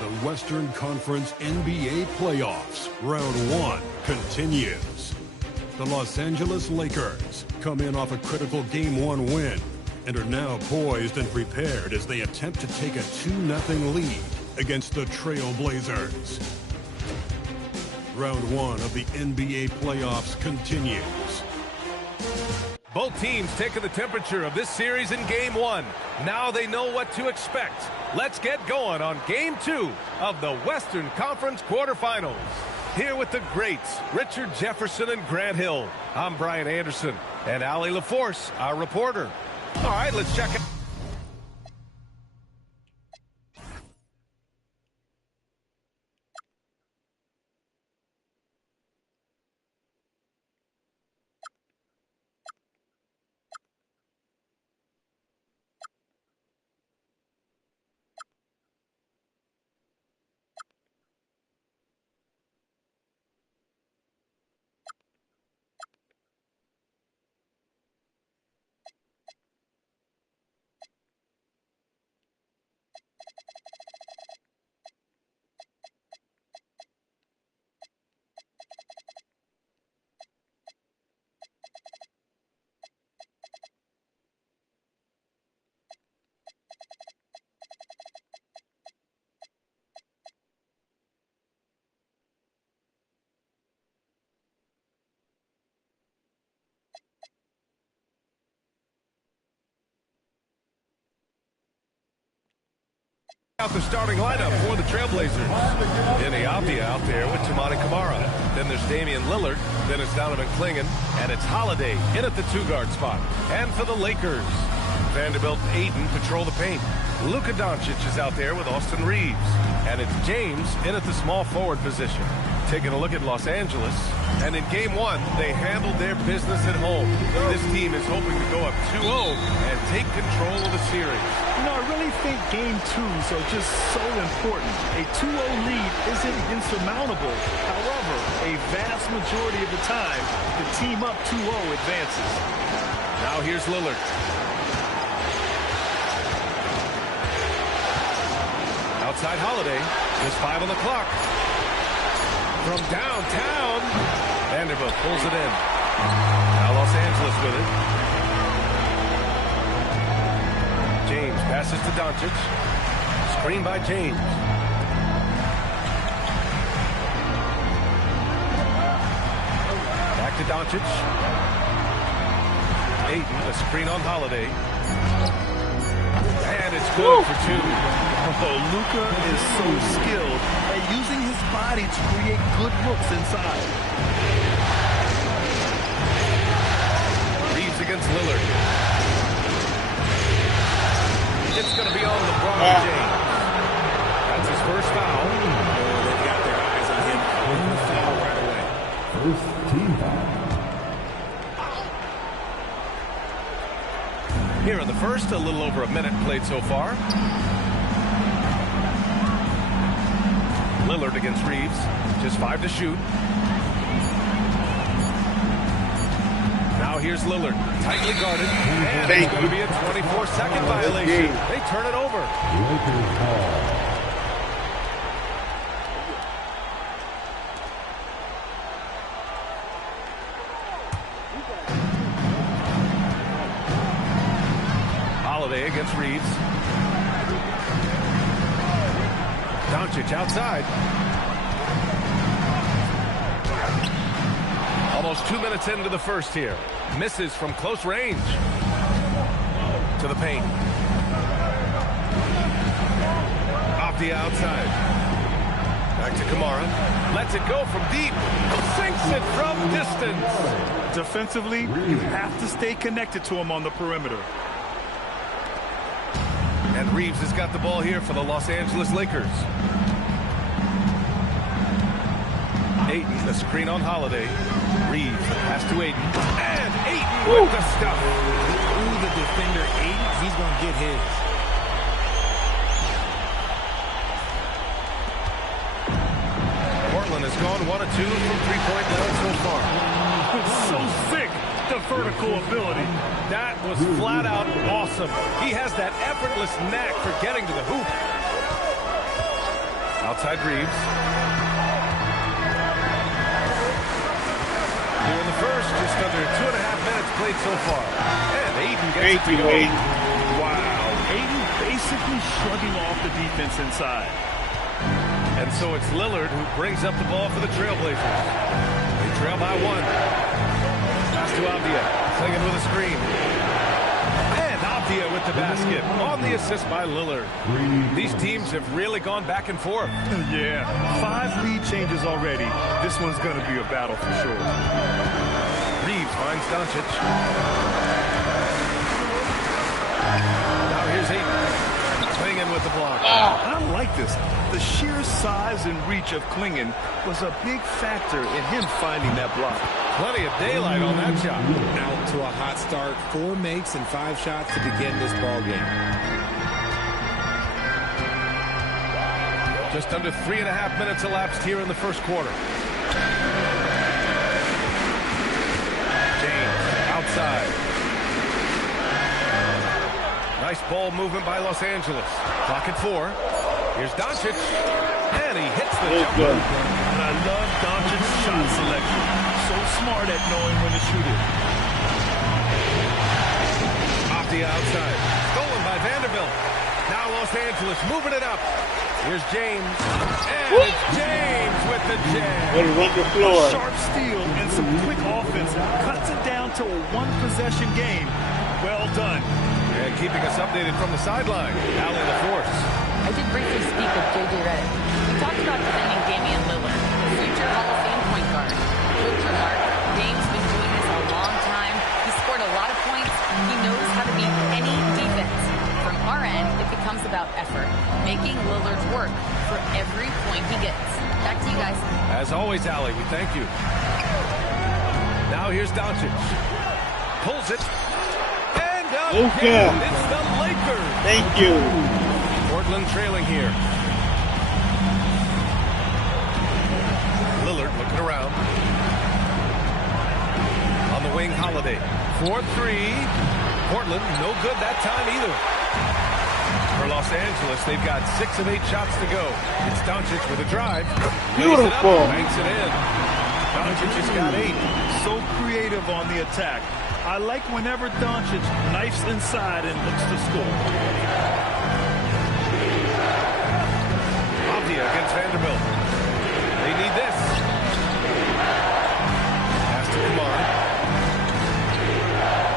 The Western Conference NBA Playoffs, Round 1 continues. The Los Angeles Lakers come in off a critical Game 1 win and are now poised and prepared as they attempt to take a 2-0 lead against the Trailblazers. Round 1 of the NBA Playoffs continues. Both teams taking the temperature of this series in Game 1. Now they know what to expect. Let's get going on Game 2 of the Western Conference quarterfinals. Here with the greats, Richard Jefferson and Grant Hill. I'm Brian Anderson, and Allie LaForce, our reporter. All right, let's check it. Out the starting lineup for the Trailblazers. Denny Avdia out there with Toumani Camara. Then there's Damian Lillard. Then it's Donovan Clingan. And it's Holiday in at the 2-guard spot. And for the Lakers, Vanderbilt Ayton patrol the paint. Luka Doncic is out there with Austin Reeves. And it's James in at the small forward position. Taking a look at Los Angeles. And in Game 1, they handled their business at home. This team is hoping to go up 2-0 and take control of the series. You know, I really think Game 2s are just so important. A 2-0 lead isn't insurmountable. However, a vast majority of the time, the team up 2-0 advances. Now here's Lillard. Outside Holiday. There's 5 on the clock. From downtown, Vanderbilt pulls it in. Now Los Angeles with it. James passes to Doncic. Screen by James. Back to Doncic. Ayton, a screen on Holiday. And it's good for 2. Oh, Luka is so skilled at using his body to create good looks inside. Reeves against Lillard. It's going to be on LeBron James. That's his first foul. They've got their eyes on him with the foul right away. First team foul. Here in the first, a little over a minute played so far. Lillard against Reeves. Just 5 to shoot. Now here's Lillard. Tightly guarded. And it's going to be a 24-second violation. They turn it over. Holiday against Reeves. Doncic outside. Almost 2 minutes into the first here. Misses from close range. To the paint. Off the outside. Back to Camara. Lets it go from deep. Sinks it from distance. Defensively, you have to stay connected to him on the perimeter. And Reeves has got the ball here for the Los Angeles Lakers. Ayton, the screen on Holiday. Reeves, the pass to Ayton. And Ayton with the stuff. Ooh, the defender, Ayton, he's going to get his. Portland has gone 1 of 2 from three-point line so far. It's so sick, the vertical ability. That was flat out awesome. He has that effortless knack for getting to the hoop. Outside Reeves. Here in the first, just under 2.5 minutes played so far. And Ayton gets it to go. Wow, Ayton basically shrugging off the defense inside. And so it's Lillard who brings up the ball for the Trailblazers. They trail by 1. Pass to Avdia. Clingan with a screen. And Avdia with the basket. On the assist by Lillard. These teams have really gone back and forth. Yeah, 5 lead changes already. This one's going to be a battle for sure. Reeves finds Doncic. Now here's Ayton. Clingan with the block. I like this. The sheer size and reach of Clingan was a big factor in him finding that block. Plenty of daylight on that shot. Out to a hot start. 4 makes and 5 shots to begin this ball game. Just under 3.5 minutes elapsed here in the first quarter. James outside. Nice ball movement by Los Angeles. Clock at 4. Here's Doncic. And he hits the jumper. And I love Doncic's shot selection. So smart at knowing when to shoot it. Off the outside. Stolen by Vanderbilt. Now Los Angeles moving it up. Here's James. And it's James with the jam. A sharp steal and some quick offense cuts it down to a 1-possession game. Well done. And keeping us updated from the sideline, Allie LaForce. I did briefly speak with J.J. Redick. We talked about defending Damian Lillard, future Hall of Fame point guard. Coach remarked, Dame's been doing this a long time. He scored a lot of points. He knows how to beat any defense. From our end, it becomes about effort, making Lillard's work for every point he gets. Back to you guys. As always, Allie, we thank you. Now here's Doncic. Pulls it. Again, it's the Lakers. Thank you. Portland trailing here. Lillard looking around. On the wing, Holiday. 4-3. Portland, no good that time either. For Los Angeles, they've got 6 of 8 shots to go. It's Doncic with a drive. Beautiful. It up, banks it in. Doncic has got 8. So creative on the attack. I like whenever Doncic knifes inside and looks to score. Avdia against Vanderbilt. They need this. Has to come on.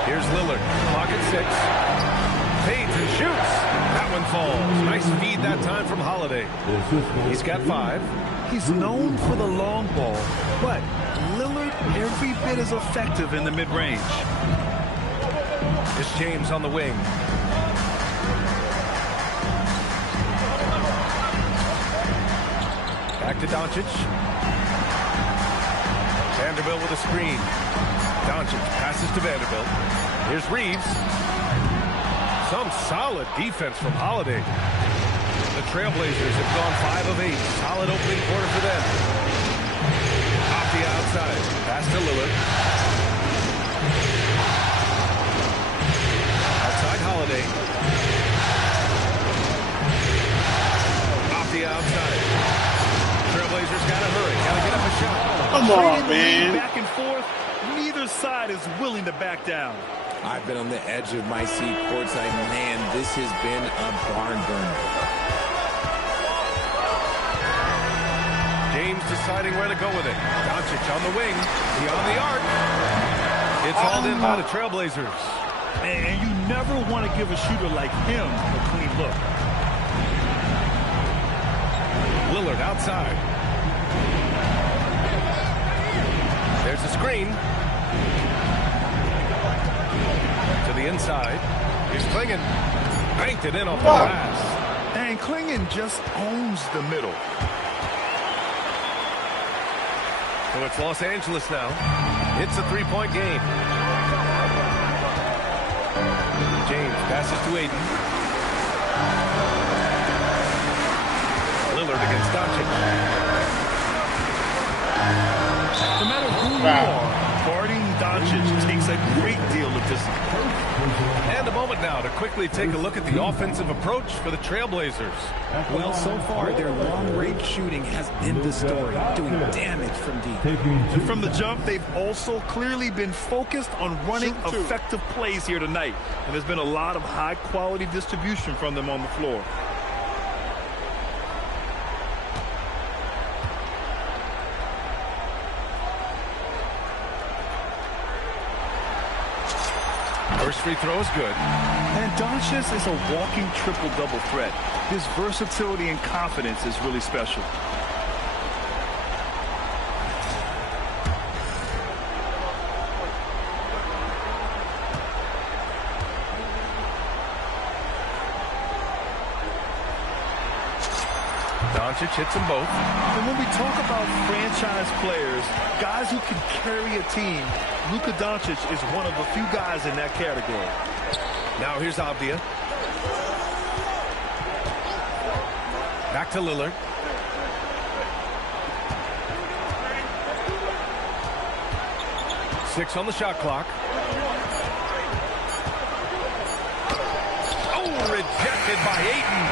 Here's Lillard. Pocket 6. Fades and shoots. That one falls. Nice feed that time from Holiday. He's got 5. He's known for the long ball, but Lillard every bit as effective in the mid-range. It's James on the wing. Back to Doncic. Vanderbilt with a screen. Doncic passes to Vanderbilt. Here's Reeves. Some solid defense from Holiday. The Trailblazers have gone 5 of 8. Solid opening quarter for them. Off the outside. Pass to Lillard. Outside Holiday. Off the outside. Trailblazers gotta hurry. Gotta get up a shot. Come on, man. Back and forth. Neither side is willing to back down. I've been on the edge of my seat courtside. Man, this has been a barn burner. James deciding where to go with it. Doncic on the wing. Beyond the arc. It's hauled in by the Trailblazers. And you never want to give a shooter like him a clean look. Lillard outside. There's a screen. To the inside. Here's Clingan. Banked it in off the glass. And Clingan just owns the middle. So it's Los Angeles now. It's a three-point game. James passes to Aiden. Lillard against Doncic. No matter who you are, guarding Doncic takes a great deal of discipline. And a moment now to quickly take a look at the offensive approach for the Trailblazers. Well, so far, their long-range shooting has been the story, doing damage from deep. And from the jump, they've also clearly been focused on running effective plays here tonight. And there's been a lot of high-quality distribution from them on the floor. First free throw is good. And Doncic is a walking triple-double threat. His versatility and confidence is really special. Doncic hits them both. And when we talk about franchise players, guys who can carry a team, Luka Doncic is one of the few guys in that category. Now here's Avdia. Back to Lillard. Six on the shot clock. Oh, rejected by Ayton.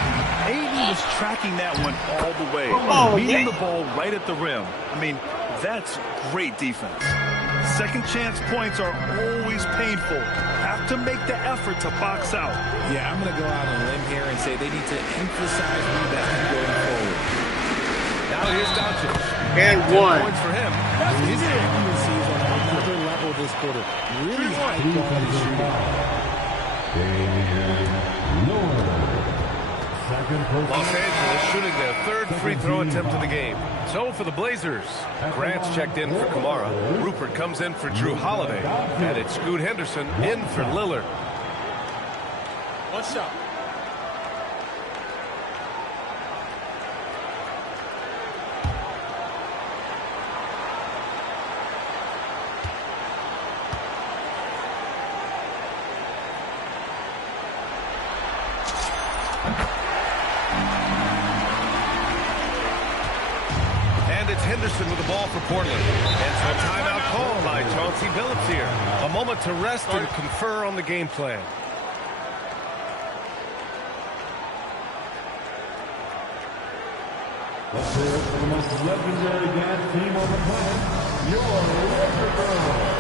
Aiden was tracking that one all the way, meeting the ball right at the rim. I mean, that's great defense. Second chance points are always painful. Have to make the effort to box out. Yeah, I'm going to go out on a limb here and say they need to emphasize rebounding going forward. Now here's Doncic. And 10 one. points for him. His accuracy is on another level this quarter. Really high quality shooting. Los Angeles shooting their third free throw attempt of the game. So for the Blazers, Grant's checked in for Kamara. Rupert comes in for Drew Holiday. And it's Scoot Henderson in for Lillard. What's up? Henderson with the ball for Portland. And so timeout call by Chauncey Billups here. A moment to rest and confer on the game plan. Let's hear it for the most legendary dance team on the planet, your Laker Girls.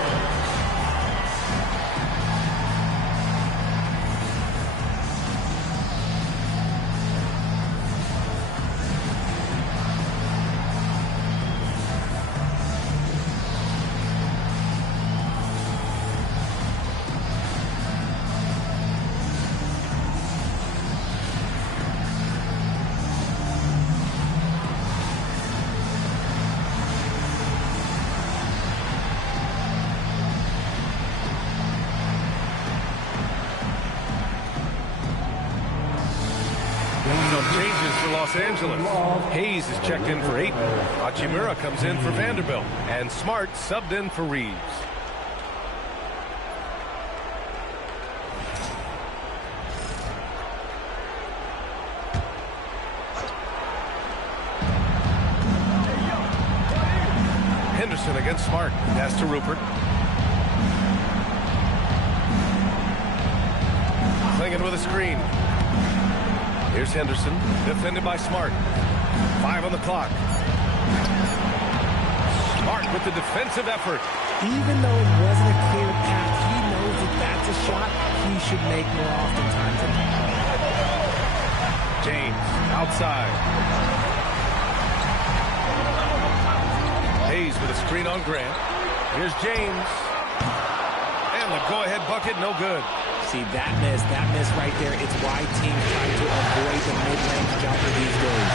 Changes for Los Angeles. Hayes is checked in for Ayton. Hachimura comes in for Vanderbilt. And Smart subbed in for Reeves. Henderson against Smart. Pass to Rupert. Clingan with a screen. Here's Henderson, defended by Smart. 5 on the clock. Smart with the defensive effort. Even though it wasn't a clear path, he knows that that's a shot he should make more oftentimes than not. James, outside. Hayes with a screen on Grant. Here's James. And the go-ahead bucket, no good. See, that miss right there, it's why teams try to avoid the mid-range jumper these days.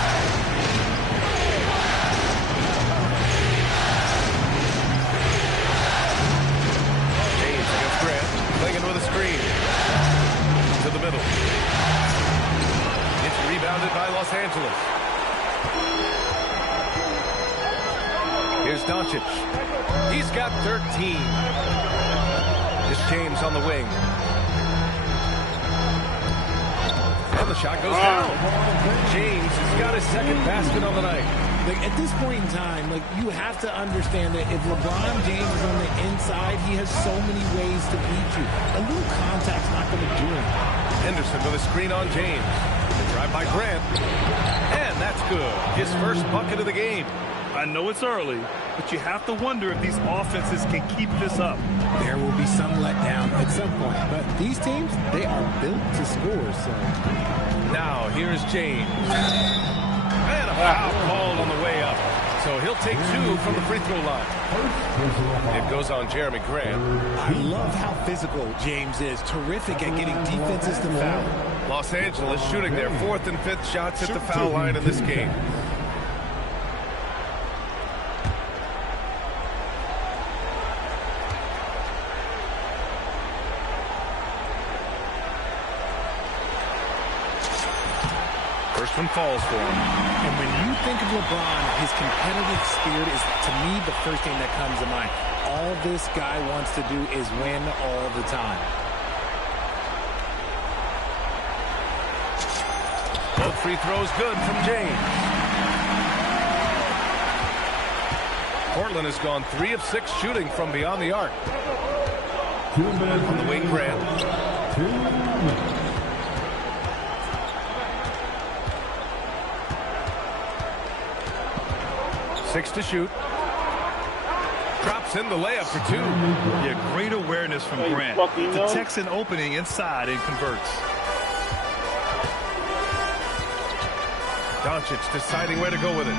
James against Grant, Clingan with a screen. To the middle. It's rebounded by Los Angeles. Here's Doncic. Doncic. He's got 13. It's James on the wing. And the shot goes down. James has got his second basket on the night. Like, at this point in time, like, you have to understand that if LeBron James is on the inside, he has so many ways to beat you. A little contact's not going to do it. Henderson with a screen on James. The drive by Grant. And that's good. His first bucket of the game. I know it's early, but you have to wonder if these offenses can keep this up. There will be some letdown at some point, but these teams, they are built to score, so. Now, here's James. And a foul called on the way up. So he'll take 2 from the free throw line. It goes on Jeremy Grant. I love how physical James is. Terrific at getting defenses to foul. Los Angeles shooting their 4th and 5th shots at the foul line in this game. First one falls for him. And when you think of LeBron, his competitive spirit is, to me, the first thing that comes to mind. All this guy wants to do is win all the time. Both free throws good from James. Portland has gone 3 of 6 shooting from beyond the arc. 2 minutes. On the wing, Grant. 2 minutes. 6 to shoot. Drops in the layup for 2. Yeah, great awareness from Grant. Detects an opening inside and converts. Doncic deciding where to go with it.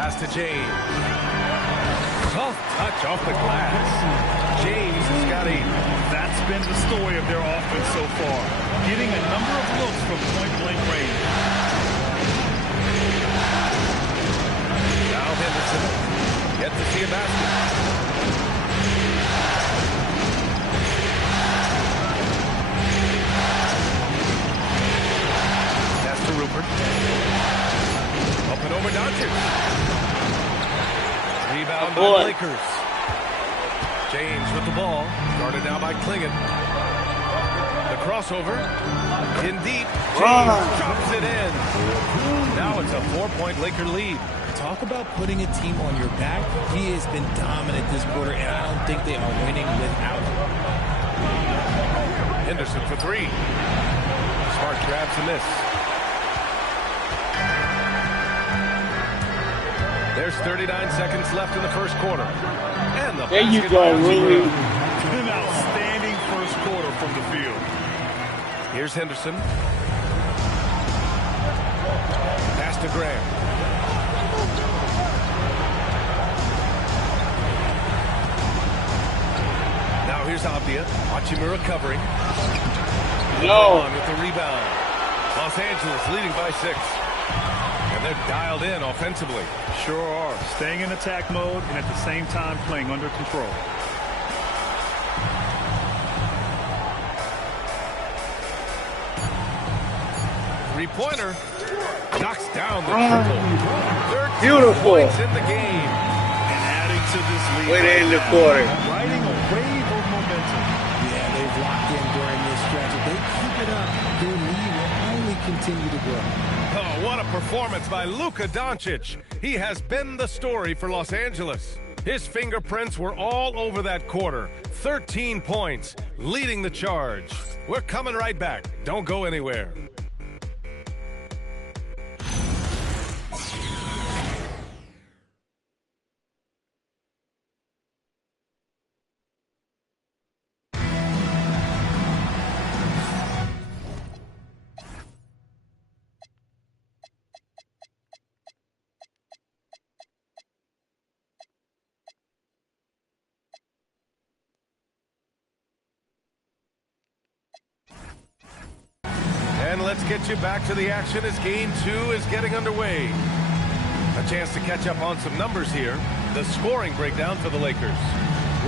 Pass to James. Soft touch off the glass. James has got 8. That's been the story of their offense so far. Getting a number of looks from point-blank range. Now Henderson. Yet to see a basket. Pass to Rupert. Up and over Doncic. Rebound by the Lakers. James with the ball. Guarded now by Klingon. The crossover. In deep. James drops it in. Now it's a 4-point Laker lead. Talk about putting a team on your back. He has been dominant this quarter, and I don't think they are winning without him. Henderson for 3. Smart grabs a miss. There's 39 seconds left in the first quarter. And the there you go, Rudy. An outstanding first quarter from the field. Here's Henderson. Pass to Graham. Now here's Abdia. Hachimura covering. No. With the rebound. Los Angeles leading by 6. And they're dialed in offensively. Sure are. Staying in attack mode and at the same time playing under control. Three-pointer. Knocks down the triple. 13 Beautiful. points in the game. And adding to this lead. Way to end the quarter. Riding a wave of momentum. Yeah, they've locked in during this stretch. If they keep it up, their lead will only continue to grow. Oh, what a performance by Luka Doncic. He has been the story for Los Angeles. His fingerprints were all over that quarter. 13 points, leading the charge. We're coming right back. Don't go anywhere. And let's get you back to the action as Game 2 is getting underway. A chance to catch up on some numbers here. The scoring breakdown for the Lakers.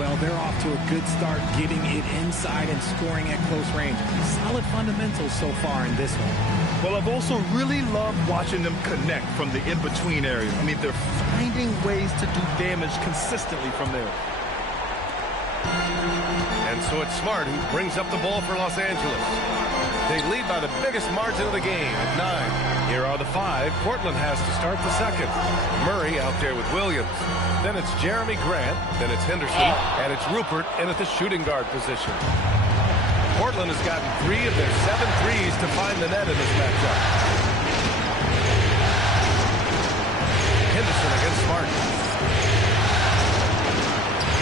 Well, they're off to a good start getting it inside and scoring at close range. Solid fundamentals so far in this one. Well, I've also really loved watching them connect from the in-between area. I mean, they're finding ways to do damage consistently from there. And so it's Smart who brings up the ball for Los Angeles. They lead by the biggest margin of the game at 9. Here are the 5. Portland has to start the second. Murray out there with Williams. Then it's Jeremy Grant. Then it's Henderson. And it's Rupert in at the shooting guard position. Portland has gotten 3 of their 7 threes to find the net in this matchup. Henderson against Smart.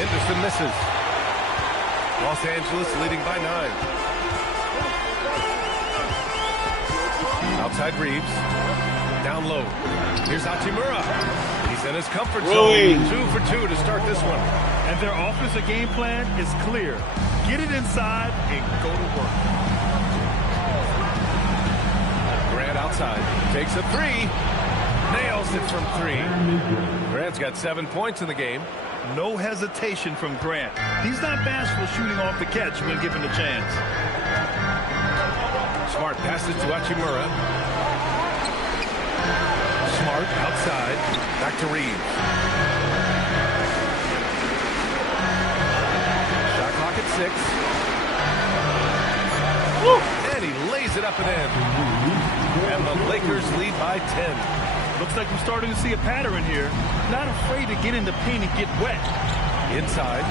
Henderson misses. Los Angeles leading by 9. Outside Reeves. Down low. Here's Hachimura. He's in his comfort zone. 2 for 2 to start this one. And their offensive game plan is clear. Get it inside and go to work. Grant outside. Takes a 3. Nails it from 3. Grant's got 7 points in the game. No hesitation from Grant. He's not bashful shooting off the catch when given the chance. Smart passes to Hachimura. Smart outside. Back to Reeves. Shot clock at 6. Woo! And he lays it up and in. And the Lakers lead by 10. Looks like we're starting to see a pattern here. Not afraid to get in the paint and get wet. Inside.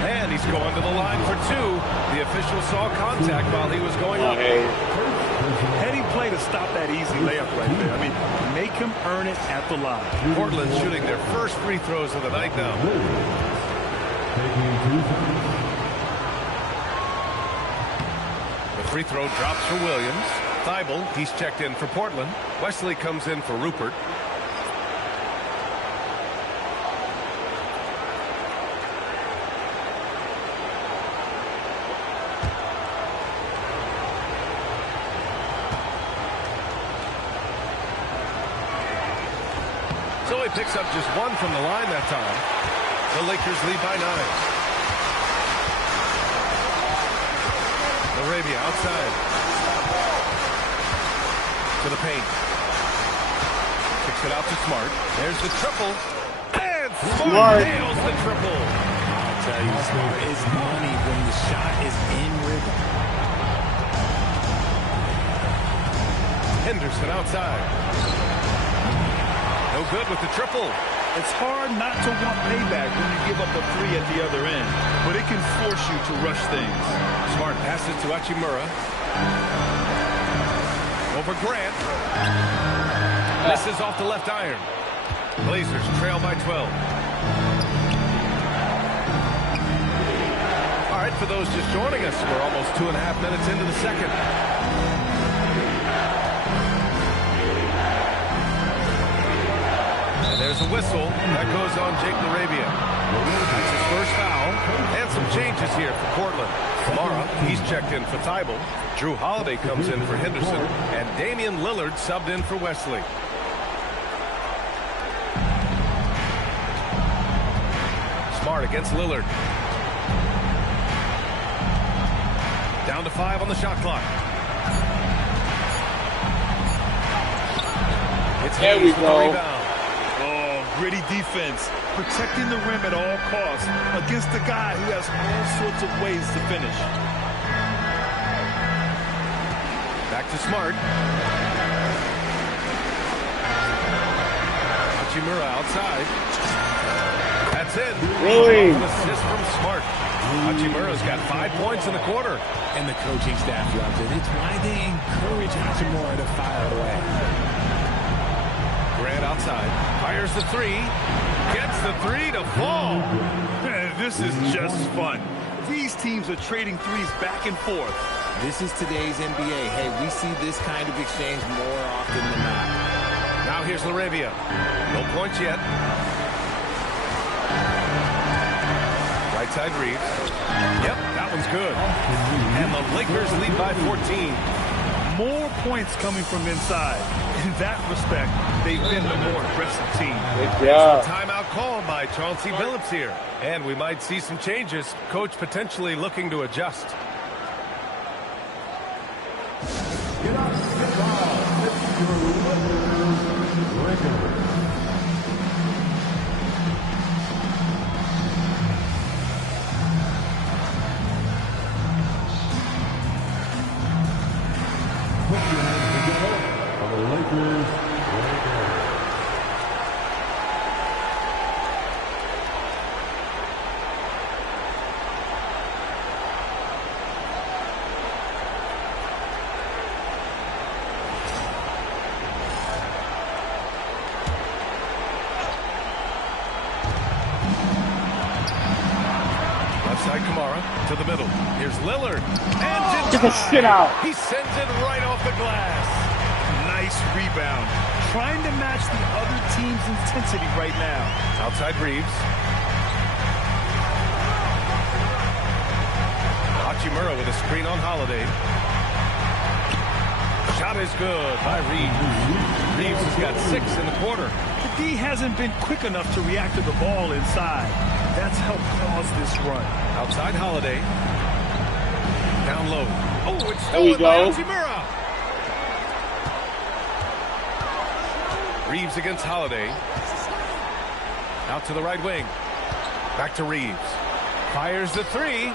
And he's going to the line for 2. The official saw contact while he was going up. Heady play to stop that easy layup right there. I mean, make him earn it at the line. Portland shooting their first free throws of the night now. The free throw drops for Williams. Thibault, he's checked in for Portland. Wesley comes in for Rupert. So he picks up just 1 from the line that time. The Lakers lead by 9. Arabia outside. To the paint. Kicks it out to Smart. There's the triple. And Smart nails the triple. I'll tell you, Smart is money when the shot is in rhythm. Henderson outside. No good with the triple. It's hard not to want payback when you give up a 3 at the other end, but it can force you to rush things. Smart passes to Hachimura. Over Grant. Misses off the left iron. Blazers trail by 12. All right, for those just joining us, we're almost 2.5 minutes into the second. And there's a whistle that goes on Jake Arabia. That's his first foul. And some changes here for Portland. Kamara, he's checked in for Thibault. Drew Holiday comes in for Henderson. And Damian Lillard subbed in for Wesley. Smart against Lillard. Down to 5 on the shot clock. It's there we go. The rebound. Gritty defense, protecting the rim at all costs against a guy who has all sorts of ways to finish. Back to Smart. Hachimura outside. That's it. Really? An assist from Smart. Hachimura's got 5 points in the quarter. And the coaching staff loves it. It's why they encourage Hachimura to fire away. Grant outside. Fires the 3. Gets the 3 to fall. This is just fun. These teams are trading threes back and forth. This is today's NBA. Hey, we see this kind of exchange more often than not. Now here's Larabia. No points yet. Right side Reeves. Yep, that one's good. And the Lakers lead by 14. More points coming from inside. In that respect, they've been the more aggressive team. Yeah. Timeout call by Chauncey Billups here. And we might see some changes. Coach potentially looking to adjust. Get up, get down. It's your Lakers. Put your hands together for the Lakers. Outside Kamara to the middle. Here's Lillard. And Get the shit out. he sends it right off the glass. Nice rebound. Trying to match the other team's intensity right now. Outside Reeves. Hachimura with a screen on Holiday. Shot is good by Reeves. Reeves has got 6 in the quarter. The D hasn't been quick enough to react to the ball inside. That's helped cause this run. Outside Holiday. Down low. Oh, it's There we stolen by go. Hachimura. Reeves against Holiday. Out to the right wing. Back to Reeves. Fires the 3.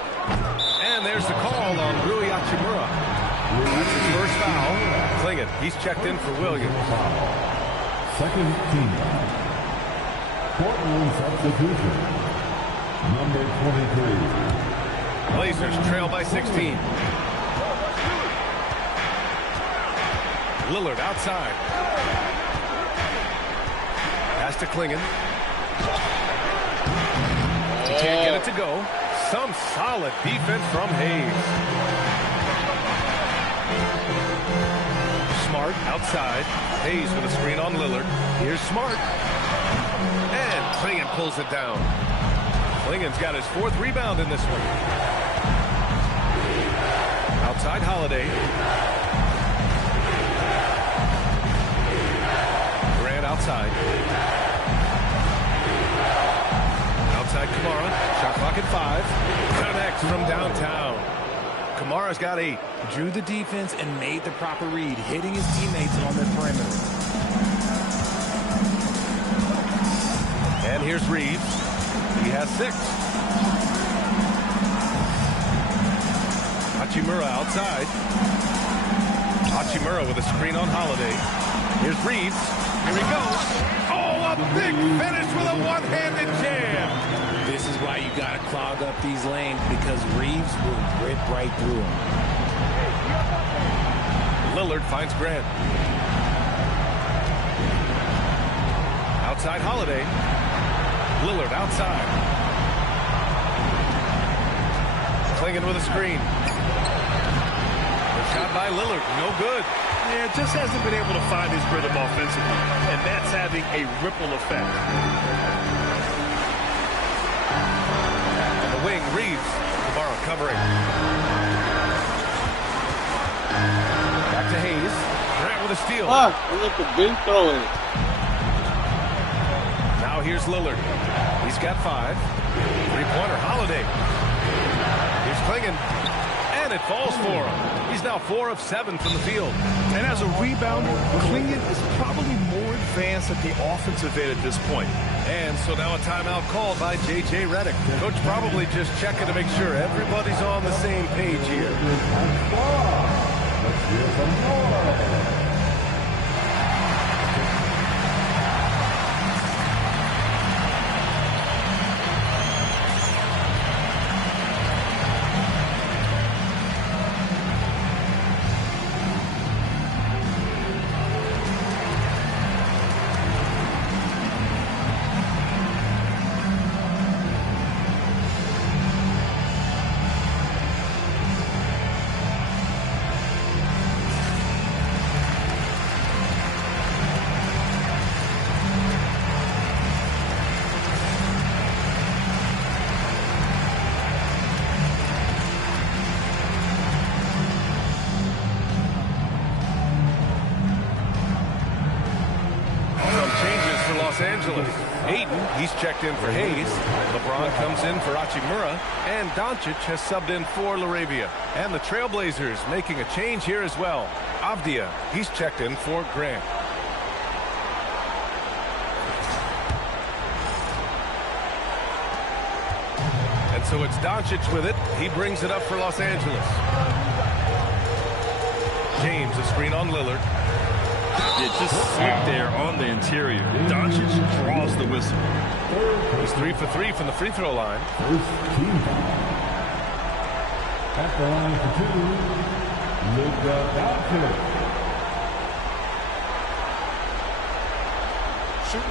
And there's the call on Rui Hachimura. That's his first foul. Clingan, he's checked in for Williams. Second team. Portland substitution. Number 23. Blazers trail by 16. Lillard outside. Pass to Clingan. He can't get it to go. Some solid defense from Hayes. Smart outside. Hayes with a screen on Lillard. Here's Smart. And Clingan pulls it down. Clingan's got his 4th rebound in this one. Outside Holiday. Grant outside. Outside Kamara. Shot clock at 5. Connects from downtown. Kamara's got 8. Drew the defense and made the proper read, hitting his teammates on their perimeter. And here's Reeves. He has 6. Hachimura outside. Hachimura with a screen on Holiday. Here's Reeves. Here he goes. Oh, a big finish with a one-handed jam. This is why you got to clog up these lanes, because Reeves will rip right through them. Lillard finds Grant. Outside Holiday. Lillard outside. Clingan with a screen. The shot by Lillard, no good. Yeah, just hasn't been able to find his rhythm offensively, and that's having a ripple effect. On the wing, Reeves. Kamara covering. Back to Hayes. Grant with a steal. Fuck, look at the bin throwing. Now here's Lillard. He's got 5. 3-pointer, Holiday. Here's Clingan. And it falls for him. He's now 4 of 7 from the field. And as a rebounder, Clingan is probably more advanced at the offensive end at this point. And so now a timeout called by J.J. Redick. Coach probably just checking to make sure everybody's on the same page here. Let's hear some noise. checked in for Hayes. LeBron comes in for Hachimura. And Doncic has subbed in for Laravia. And the Trailblazers making a change here as well. Avdia, he's checked in for Grant. And so it's Doncic with it. He brings it up for Los Angeles. James, a screen on Lillard. Yeah, just slip there on the interior. Doncic draws the whistle. He's 3 for 3 from the free throw line. First team foul. At the line for two, Luka Doncic. Shoot.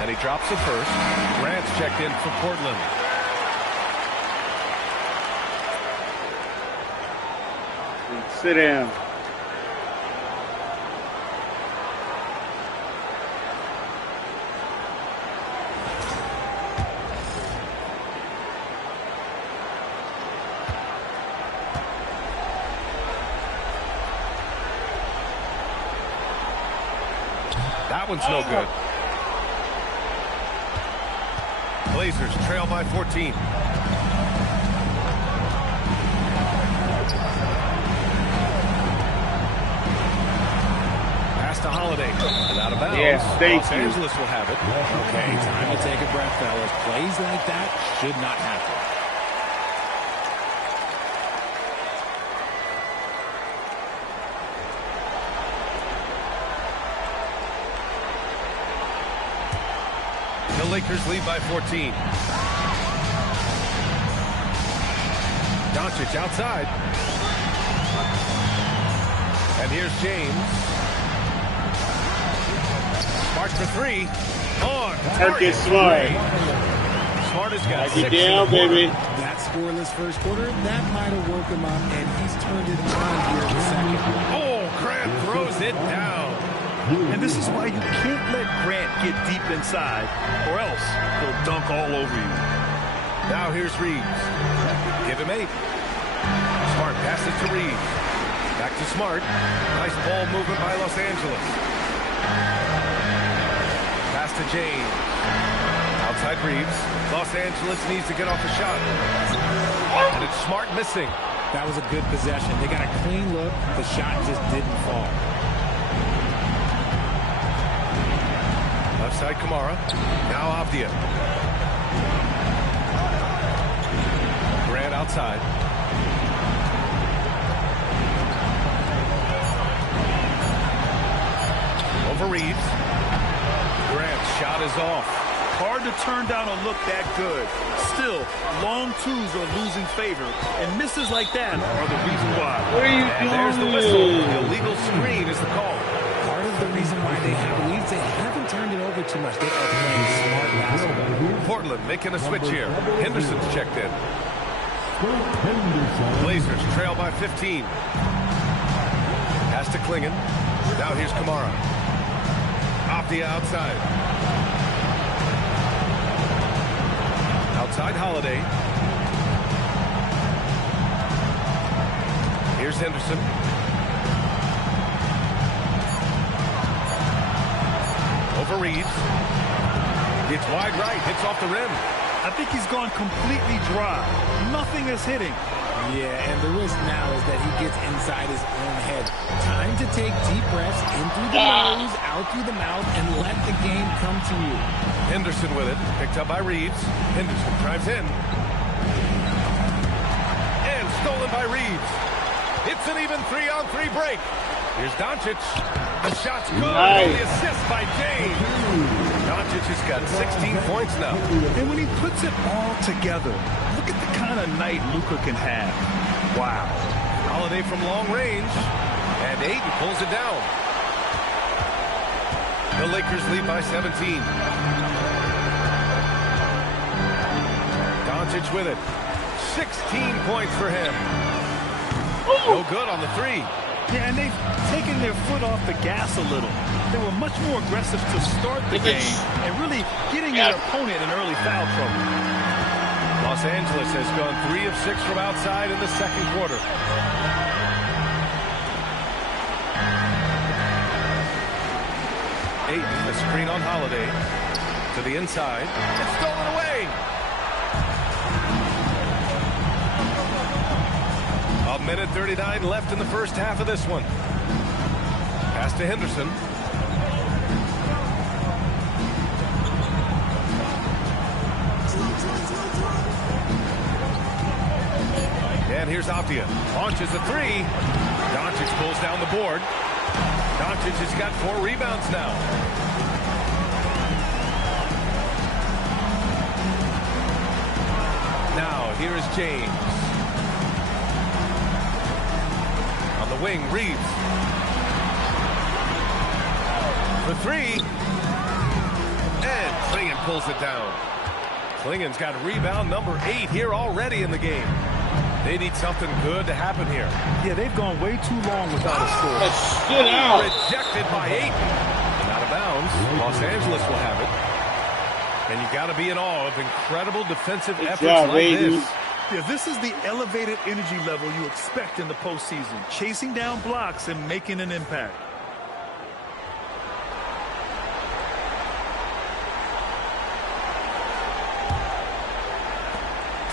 And he drops the first. Grant's checked in for Portland. Sit down. That one's no good. Blazers trail by 14. Pass to Holiday. And out of bounds. Yes, thank Los you. Angeles will have it. Okay, time to take a breath, fellas. Plays like that should not happen. The Lakers lead by 14. Doncic outside. And here's James. Smart for three. On. Marcus Smart. Smart has got Back 6 it down, in the quarter. baby. That scoreless first quarter, that might have woke him up, and he's turned it on here in the second. Oh, Grant throws it down. And this is why you can't let Grant get deep inside, or else he'll dunk all over you. Now here's Reeves. Give him 8. Smart passes to Reeves. Back to Smart. Nice ball movement by Los Angeles. Pass to James. Outside Reeves. Los Angeles needs to get off a shot. And it's Smart missing. That was a good possession. They got a clean look. The shot just didn't fall. Left side Kamara. Now Avdia. Grant outside. Over Reeves. Grant's shot is off. Hard to turn down a look that good. Still, long twos are losing favor, and misses like that are the reason why. What are you And doing? there's the whistle. The illegal screen is the call. Part of the reason why they have leads, they haven't turned it over too much. They are playing smart basketball. Portland making a switch here. Henderson's checked in. Henderson. Blazers trail by 15. Pass to Klingon. Now here's Kamara. Off the outside. Outside Holiday. Here's Henderson. Over Reeves. It's wide right. Hits off the rim. I think he's gone completely dry. Nothing is hitting. Yeah, and the risk now is that he gets inside his own head. Time to take deep breaths in through the nose, out through the mouth, and let the game come to you. Henderson with it. Picked up by Reeves. Henderson drives in. And stolen by Reeves. It's an even 3-on-3 break. Here's Doncic. The shot's good. Nice. The assist by James. Doncic has got 16 points now. And when he puts it all together, look at the kind of night Luka can have. Wow. Holiday from long range. And Ayton pulls it down. The Lakers lead by 17. Doncic with it. 16 points for him. No good on the 3. Yeah, and they've taken their foot off the gas a little. They were much more aggressive to start the game and really getting their opponent in early foul trouble. Los Angeles has gone 3 of 6 from outside in the second quarter. Ayton, the screen on Holiday. To the inside. It's stolen away. A minute 39 left in the first half of this one. Pass to Henderson. And here's Aptia. Launches a 3. Doncic pulls down the board. Doncic has got 4 rebounds now. Now, here is James. On the wing, Reeves. For 3. And Klingon pulls it down. Klingon's got rebound number 8 here already in the game. They need something good to happen here. Yeah, they've gone way too long without a score. Sit out. Rejected by Ayton. Out of bounds. Los Angeles will have it. And you got to be in awe of incredible defensive efforts like this. Yeah, this is the elevated energy level you expect in the postseason. Chasing down blocks and making an impact.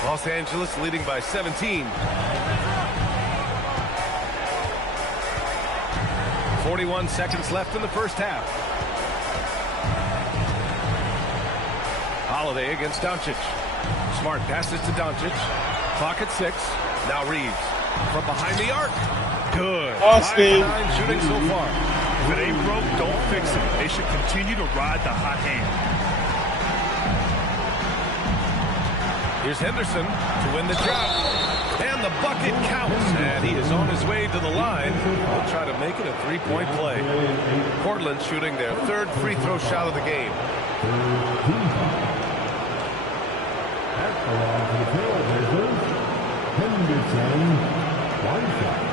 Los Angeles leading by 17. 41 seconds left in the first half. Holiday against Doncic. Smart passes to Doncic. Clock at 6. Now Reeves from behind the arc. Good. 5 for 9 shooting so far. If it ain't broke, don't fix it. They should continue to ride the hot hand. Here's Henderson to win the drop. And the bucket counts. And he is on his way to the line. He'll try to make it a 3-point play. Portland shooting their 3rd free throw shot of the game. That belongs to the Trailblazers. Henderson, 1 shot.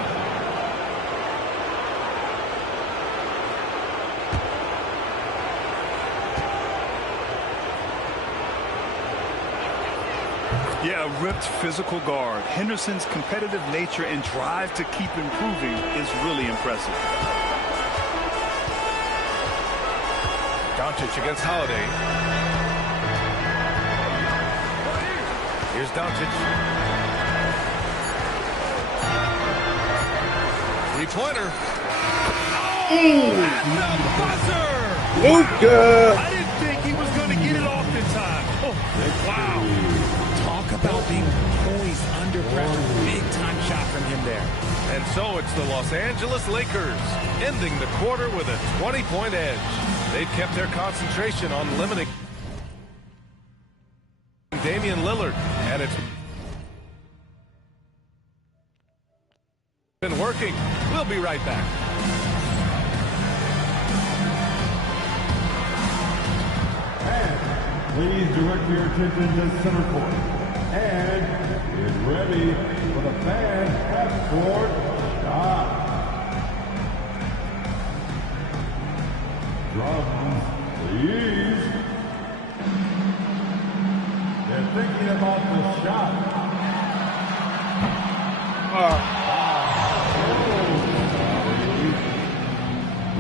Yeah, a ripped physical guard. Henderson's competitive nature and drive to keep improving is really impressive. Doncic against Holiday. Here's Doncic. 3-pointer. At the buzzer! Luka! I didn't think he was going to get it off in time. Oh, wow. Talk about being poised under pressure. Big-time shot from him there. And so it's the Los Angeles Lakers ending the quarter with a 20-point edge. They've kept their concentration on limiting Damian Lillard, and it's been working. We'll be right back. And please direct your attention to center court. And get ready for the fan half-court shot. Drums, please. They're thinking about the shot.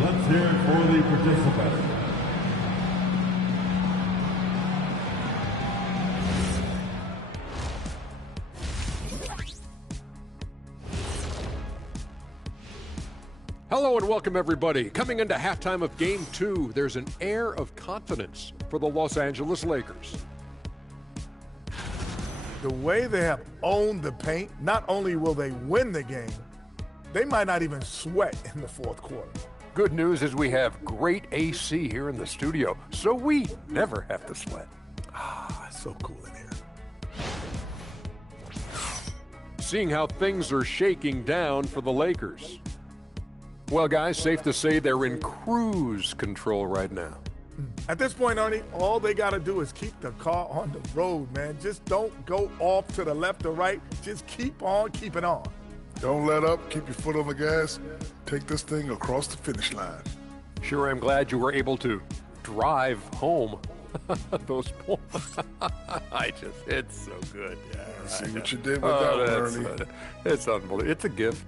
Let's hear it for the participants. Hello and welcome everybody. Coming into halftime of Game 2, there's an air of confidence for the Los Angeles Lakers. The way they have owned the paint, not only will they win the game, they might not even sweat in the fourth quarter. Good news is we have great AC here in the studio, so we never have to sweat. It's so cool in here. Seeing how things are shaking down for the Lakers. Well, guys, safe to say they're in cruise control right now. At this point, Ernie, all they got to do is keep the car on the road, man. Just don't go off to the left or right. Just keep on keeping on. Don't let up. Keep your foot on the gas. Take this thing across the finish line. Sure, I'm glad you were able to drive home Those points. It's so good. Yeah, I see what you did with that one, Ernie. It's unbelievable. It's a gift.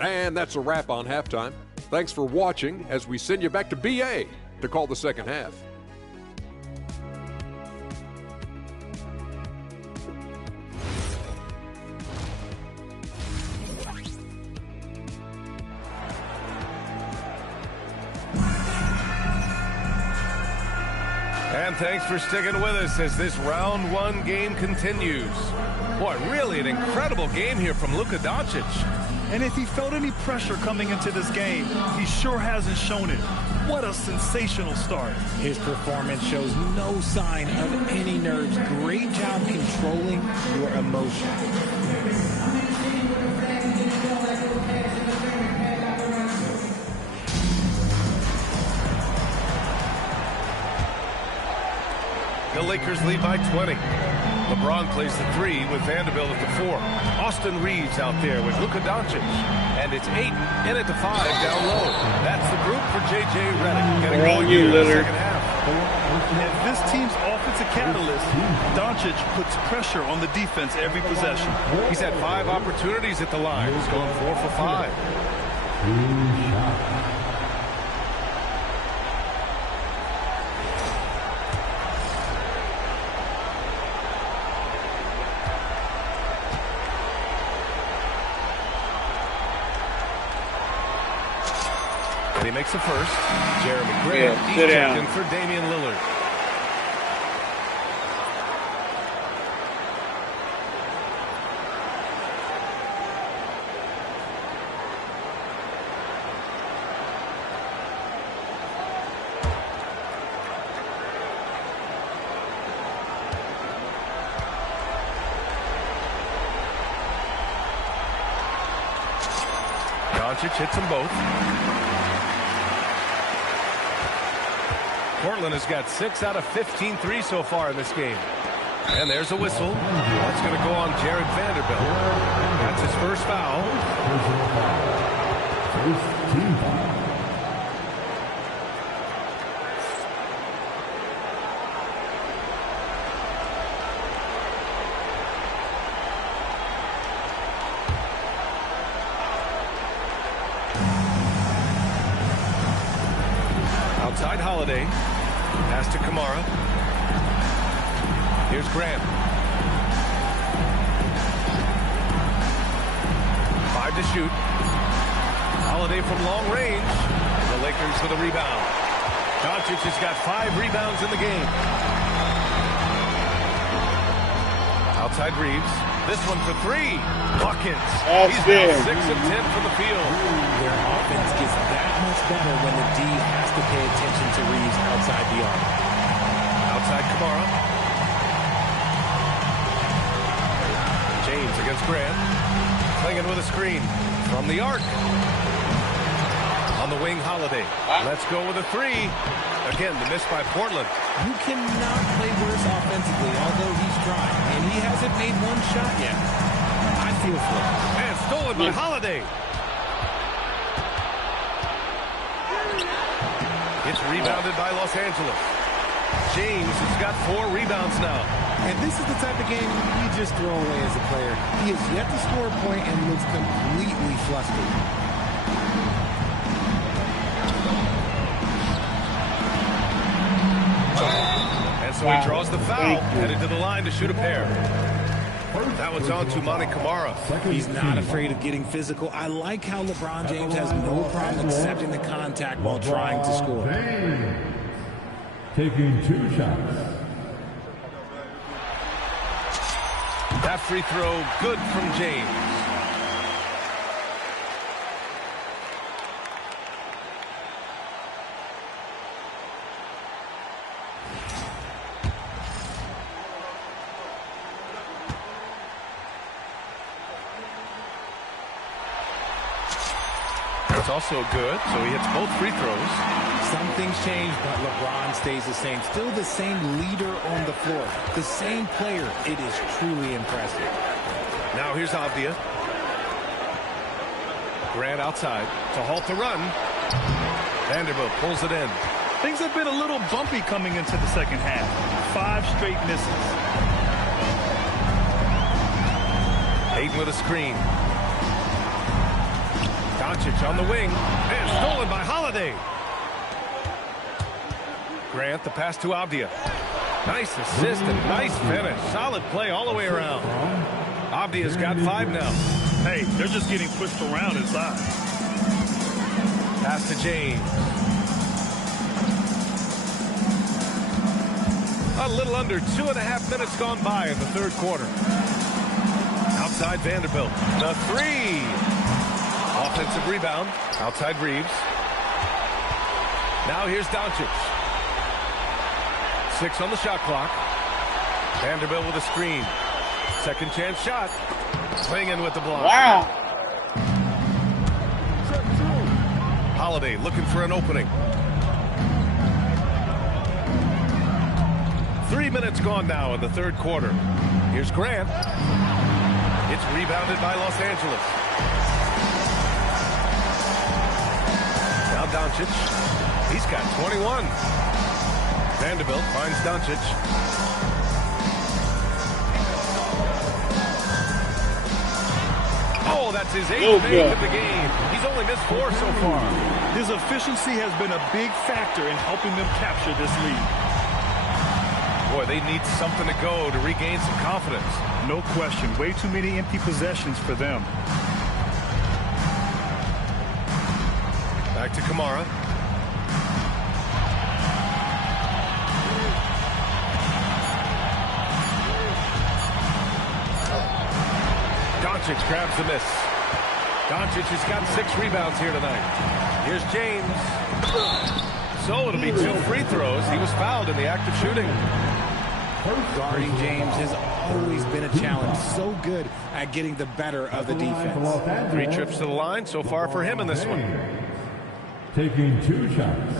And that's a wrap on halftime. Thanks for watching as we send you back to BA to call the second half. And thanks for sticking with us as this round one game continues. Boy, really an incredible game here from Luka Doncic. And if he felt any pressure coming into this game, he sure hasn't shown it. What a sensational start. His performance shows no sign of any nerves. Great job controlling your emotions. The Lakers lead by 20. LeBron plays the 3 with Vanderbilt at the 4. Austin Reeves out there with Luka Doncic. And it's Ayton in at the 5 down low. That's the group for J.J. Redick. Getting going here in the second half. And this team's offensive catalyst, Doncic puts pressure on the defense every possession. He's had 5 opportunities at the line. He's going 4 for 5. He makes the first. Jeremy Grant. He's checked in for Damian Lillard. Doncic hits them both. Portland has got 6 out of 15 threes so far in this game. And there's a whistle. That's going to go on Jared Vanderbilt. That's his first foul. First team foul. Outside Holiday. Pass to Kamara. Here's Grant. 5 to shoot. Holiday from long range. The Lakers for the rebound. Doncic has got 5 rebounds in the game. Outside Reeves. This one for 3. Buckets. He's now 6 of 10 from the field. Their offense gets that much better when the D has to pay attention to Reeves outside the arc. Outside Kamara. James against Grant. Clinging with a screen from the arc. On the wing, Holiday. Let's go with a 3. Again, the miss by Portland. You cannot play worse offensively, although he's trying, and he hasn't made one shot yet. I feel for him. And stolen by Holiday. It's rebounded by Los Angeles. James has got 4 rebounds now. And this is the type of game you just throw away as a player. He has yet to score a point and looks completely flustered. And so he draws the foul, headed to the line to shoot a pair. That one's on to Monty Kamara. He's not afraid of getting physical. I like how LeBron James has no problem accepting the contact while trying to score. Taking 2 shots. That free throw, good from James. That's also good, so he hits both free throws. Some things change, but LeBron stays the same. Still the same leader on the floor. The same player. It is truly impressive. Now here's Avdia. Grant outside to halt the run. Vanderbilt pulls it in. Things have been a little bumpy coming into the second half. 5 straight misses. Ayton with a screen. Doncic on the wing. And stolen by Holiday. Grant, the pass to Avdia. Nice assist and nice finish. Solid play all the way around. Avdia's got 5 now. Hey, they're just getting pushed around inside. Pass to James. A little under 2.5 minutes gone by in the third quarter. Outside Vanderbilt. The 3. Offensive rebound. Outside Reeves. Now here's Doncic. 6 on the shot clock. Vanderbilt with a screen. Second chance shot. Swinging with the block. Wow. Holiday looking for an opening. 3 minutes gone now in the third quarter. Here's Grant. It's rebounded by Los Angeles. Now Doncic. He's got 21. Vanderbilt finds Doncic. Oh, that's his 8th make of the game. He's only missed 4 so far. His efficiency has been a big factor in helping them capture this lead. Boy, they need something to go to regain some confidence. No question. Way too many empty possessions for them. Back to Kamara. Doncic grabs the miss. Doncic has got 6 rebounds here tonight. Here's James. So it'll be 2 free throws. He was fouled in the act of shooting. Guarding James has always been a challenge. So good at getting the better of the defense. 3 trips to the line so far for him in this one. Taking 2 shots.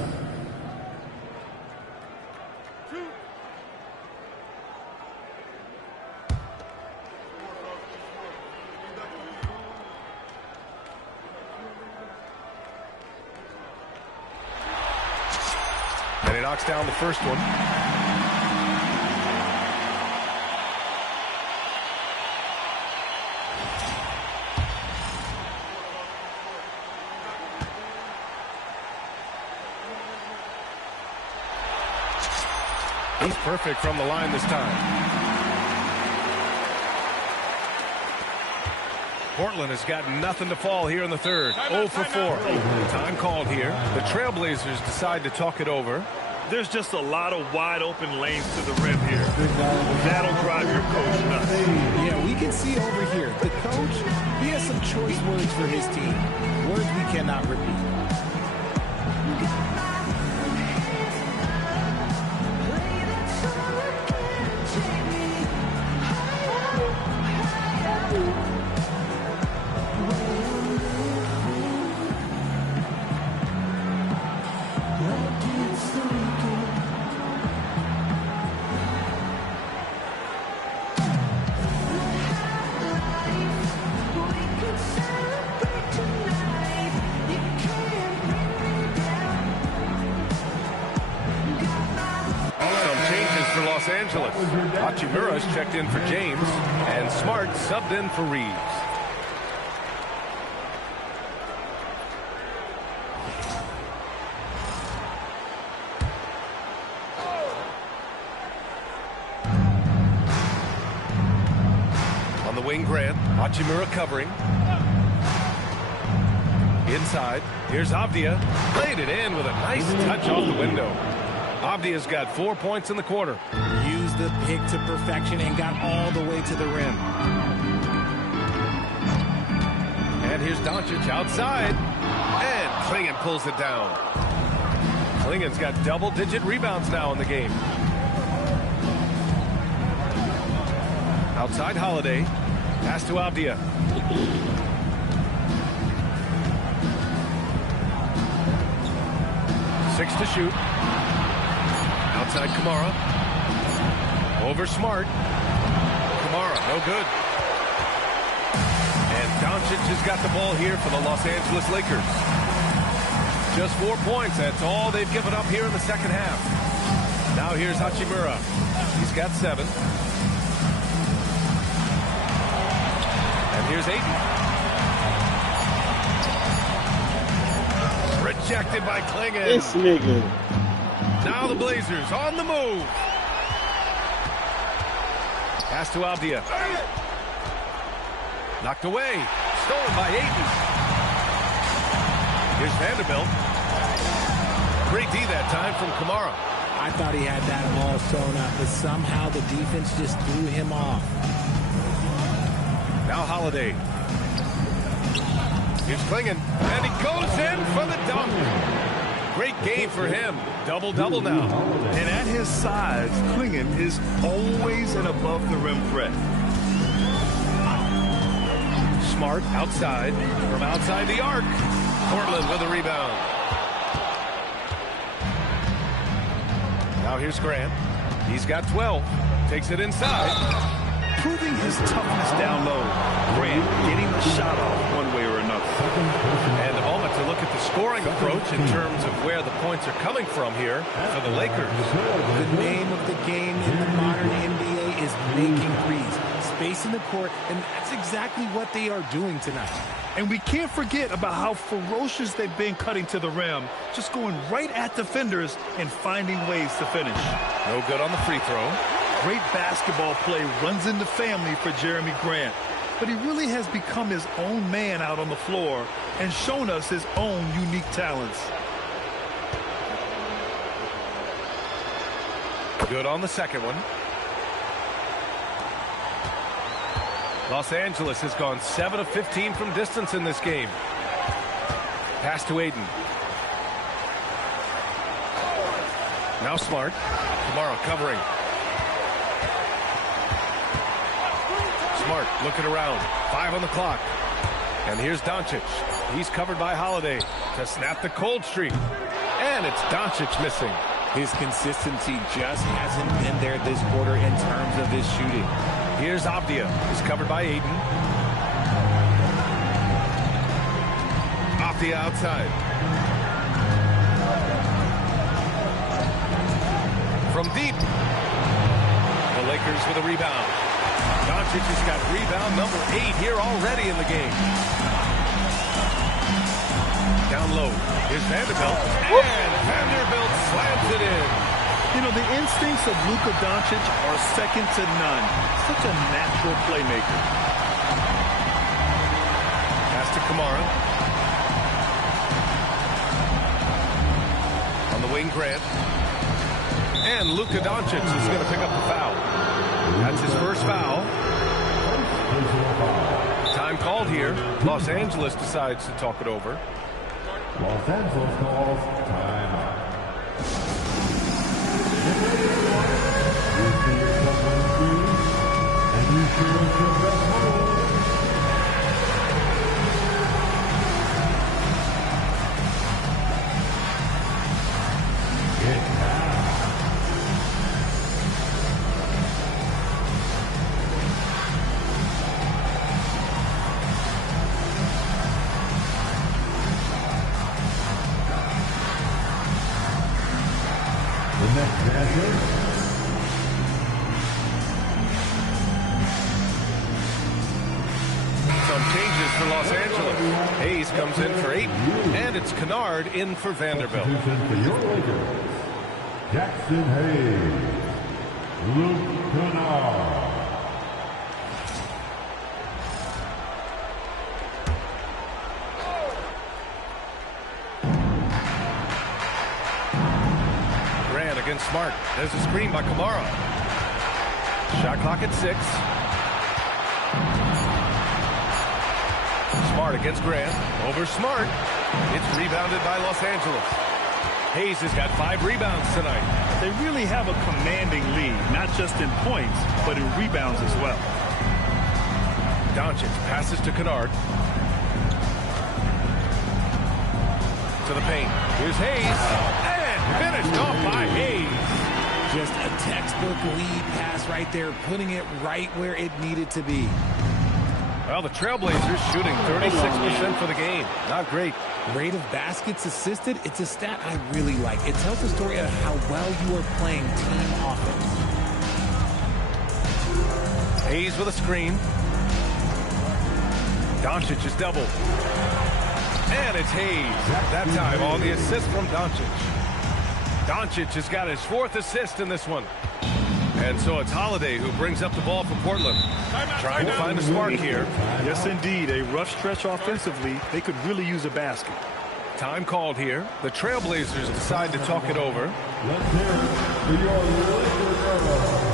And he knocks down the first one. He's perfect from the line this time. Portland has got nothing to fall here in the third. 0 for 4. Time called here. The Trailblazers decide to talk it over. There's just a lot of wide open lanes to the rim here. That'll drive your coach nuts. Yeah, we can see over here. The coach, he has some choice words for his team. Words we cannot repeat. Los Angeles. Hachimura's checked in for James, and Smart subbed in for Reeves. On the wing, Grant. Hachimura covering. Inside. Here's Avdia. Played it in with a nice touch off the window. Avdia's got 4 points in the quarter. Used the pick to perfection and got all the way to the rim. And here's Doncic outside. And Klingon pulls it down. Klingon's got double-digit rebounds now in the game. Outside Holiday. Pass to Avdia. Six to shoot. Outside Kamara. Over Smart. Kamara, no good. And Doncic has got the ball here for the Los Angeles Lakers. Just 4 points. That's all they've given up here in the second half. Now here's Hachimura. He's got 7. And here's Ayton. Rejected by Klingon. This nigga. Now the Blazers on the move. Pass to Avdia. Knocked away. Stolen by Ayton. Here's Vanderbilt. Great D that time from Kamara. I thought he had that ball thrown up, but somehow the defense just threw him off. Now Holiday. Here's Klingon, and he goes in for the dunk. Great game for him. Double-double now. And at his size, Klingon is always an above-the-rim threat. Smart outside, from outside the arc. Portland with a rebound. Now here's Grant. He's got 12. Takes it inside. Proving his toughness down low. Grant getting the shot off one way or another. And a moment to look at the scoring approach in terms of where the points are coming from here for the Lakers. The name of the game in the modern NBA is making threes. Space in the court, and that's exactly what they are doing tonight. And we can't forget about how ferocious they've been cutting to the rim, just going right at defenders and finding ways to finish. No good on the free throw. Great basketball play runs into family for Jeremy Grant. But he really has become his own man out on the floor and shown us his own unique talents. Good on the second one. Los Angeles has gone 7 of 15 from distance in this game. Pass to Ayton. Now Smart. Kamara covering. Smart looking around. 5 on the clock. And here's Doncic. He's covered by Holiday to snap the cold streak. And it's Doncic missing. His consistency just hasn't been there this quarter in terms of his shooting. Here's Avdia. He's covered by Ayton. Avdia outside. From deep. The Lakers with a rebound. Doncic has got rebound number 8 here already in the game. Down low. Here's Vanderbilt. And Vanderbilt slams it in. You know, the instincts of Luka Doncic are second to none. Such a natural playmaker. Pass to Kamara. On the wing, Grant. And Luka Doncic is going to pick up the foul. That's his first foul. Time called here. Los Angeles decides to talk it over. Los Angeles calls timeout. You see yourself on the screen, and you sure your best hole. Get down. The next basket. Some changes for Los Angeles. Hayes comes in for 8, and it's Kennard in for Vanderbilt. Substitution for your Lakers. Jackson Hayes. Luke Kennard. Grant against Smart. There's a screen by Kamara. Shot clock at 6. Smart against Grant. Over Smart. It's rebounded by Los Angeles. Hayes has got 5 rebounds tonight. They really have a commanding lead, not just in points, but in rebounds as well. Doncic passes to Kennard. To the paint. Here's Hayes. And finished off by Hayes. Just a textbook lead pass right there, putting it right where it needed to be. Well, the Trailblazers shooting 36% for the game. Not great. Rate of baskets assisted, it's a stat I really like. It tells the story of how well you are playing team offense. Hayes with a screen. Doncic is doubled. And it's Hayes. That time on the assist from Doncic. Doncic has got his 4th assist in this one. And so it's Holiday who brings up the ball for Portland. Trying to find a spark here. Yes, indeed. A rough stretch offensively. They could really use a basket. Time called here. The Trailblazers decide to talk it over. Let's hear it for your Lakers.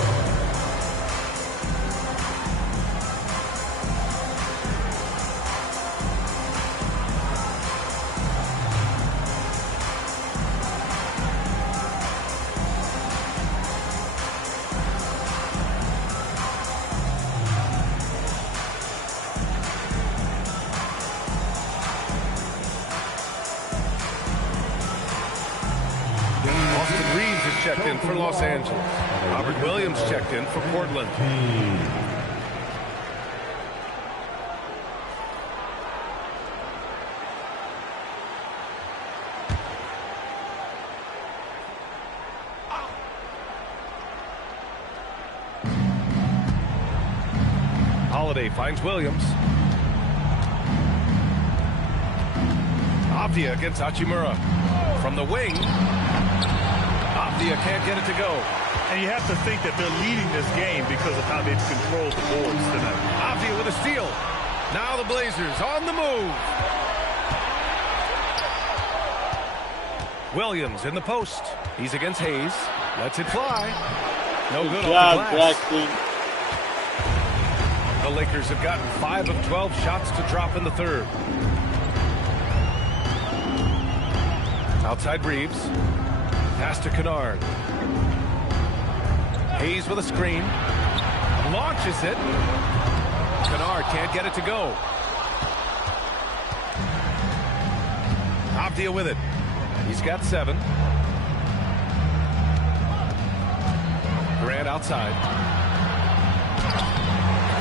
Checked in for Los Angeles. Robert Williams checked in for Portland. Holiday finds Williams. Avdia against Hachimura. From the wing. Avdia can't get it to go. And you have to think that they're leading this game because of how they've controlled the boards tonight. Avdia with a steal. Now the Blazers on the move. Williams in the post. He's against Hayes. Lets it fly. No good off the glass. The Lakers have gotten 5 of 12 shots to drop in the third. Outside Reeves. Pass to Kennard. Hayes with a screen. Launches it. Kennard can't get it to go. Avdia with it. He's got 7. Grant outside.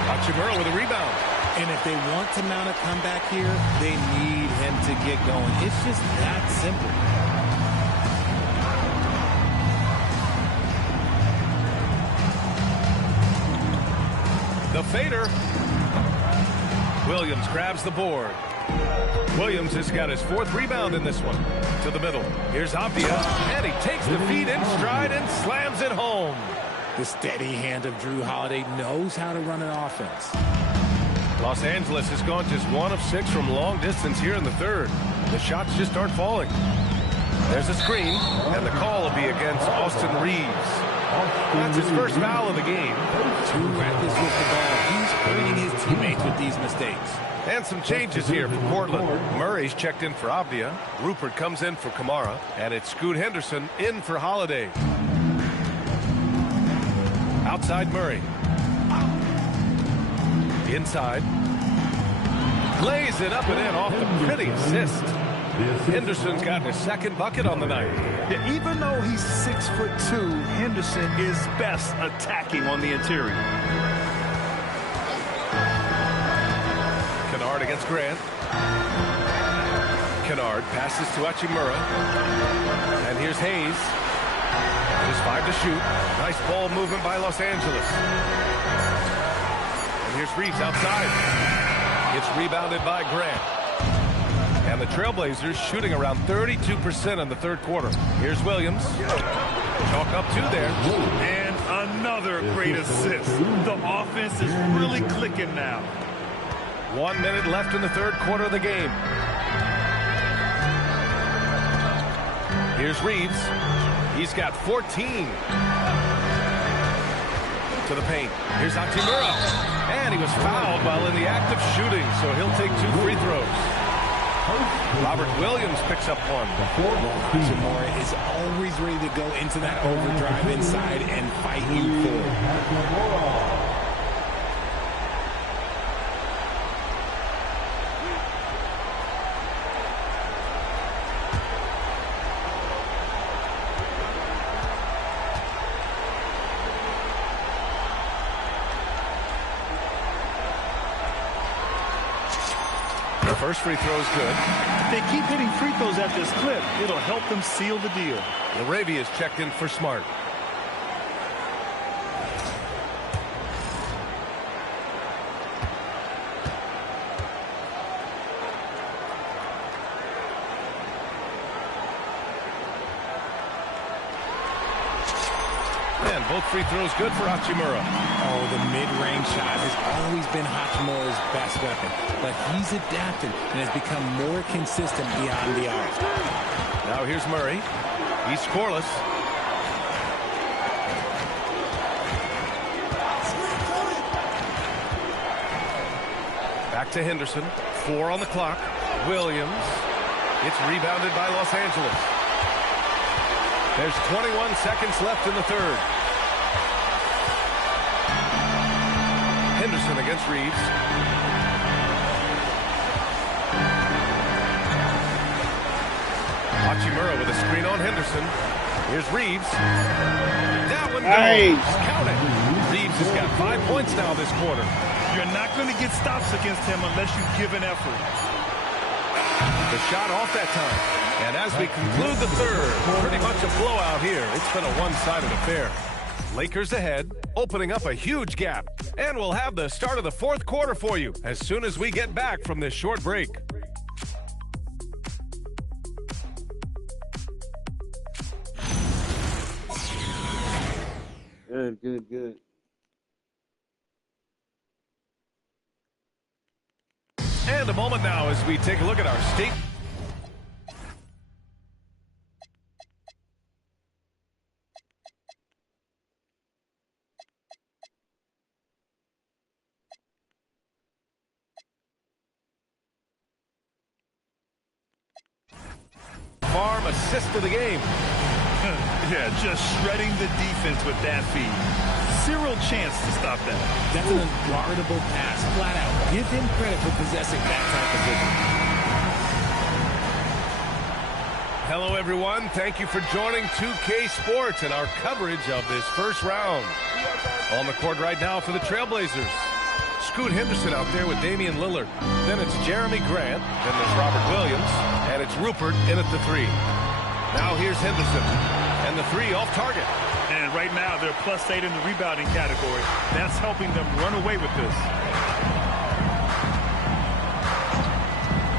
Hachimura with a rebound. And if they want to mount a comeback here, they need him to get going. It's just that simple. The fader. Williams grabs the board. Williams has got his 4th rebound in this one. To the middle. Here's Avdia. And he takes the feed in stride and slams it home. The steady hand of Drew Holiday knows how to run an offense. Los Angeles has gone just 1 of 6 from long distance here in the third. The shots just aren't falling. There's a screen, and the call will be against Austin Reeves. That's his first foul of the game. Too reckless with the ball. He's hurting his teammates with these mistakes. And some changes here for Portland. Murray's checked in for Avdia. Rupert comes in for Kamara. And it's Scoot Henderson in for Holiday. Outside Murray. Inside. Lays it up and in off the pretty assist. Henderson's gotten his 2nd bucket on the night. Yeah, even though he's 6'2", Henderson is best attacking on the interior. Kennard against Grant. Kennard passes to Hachimura. And here's Hayes. Just 5 to shoot. Nice ball movement by Los Angeles. And here's Reeves outside. It's rebounded by Grant. And the Trailblazers shooting around 32% in the third quarter. Here's Williams. Chalk up 2 there. And another great assist. The offense is really clicking now. 1 minute left in the third quarter of the game. Here's Reeves. He's got 14. To the paint. Here's Hachimura. And he was fouled while in the act of shooting, so he'll take 2 free throws. Robert Williams picks up 1. Hachimura is always ready to go into that overdrive inside and fight you for it. The first free throw is good. If they keep hitting free throws at this clip, it'll help them seal the deal. LaRavia is checked in for Smart. And both free throws good for Hachimura. Oh, the mid-range shot has always been Hachimura's best weapon, but he's adapted and has become more consistent beyond the arc. Now here's Murray. He's scoreless. Back to Henderson. 4 on the clock. Williams. It's rebounded by Los Angeles. There's 21 seconds left in the third. Henderson against Reeves. Hachimura with a screen on Henderson. Here's Reeves. That one goes. Count it. Reeves has got 5 points now this quarter. You're not going to get stops against him unless you give an effort. The shot off that time. And as we conclude the third, pretty much a blowout here. It's been a one-sided affair. Lakers ahead, opening up a huge gap. And we'll have the start of the fourth quarter for you as soon as we get back from this short break. Good. And a moment now as we take a look at our state. Farm assist of the game. Yeah, just shredding the defense with that feed. Zero chance to stop that. That's an unguardable pass, flat out. Give him credit for possessing that type of vision. Hello, everyone. Thank you for joining 2K Sports and our coverage of this first round. On the court right now for the Trailblazers. Scoot Henderson out there with Damian Lillard. Then it's Jeremy Grant. Then there's Robert Williams. And it's Rupert in at the 3. Now here's Henderson. And the 3 off target. And right now they're +8 in the rebounding category. That's helping them run away with this.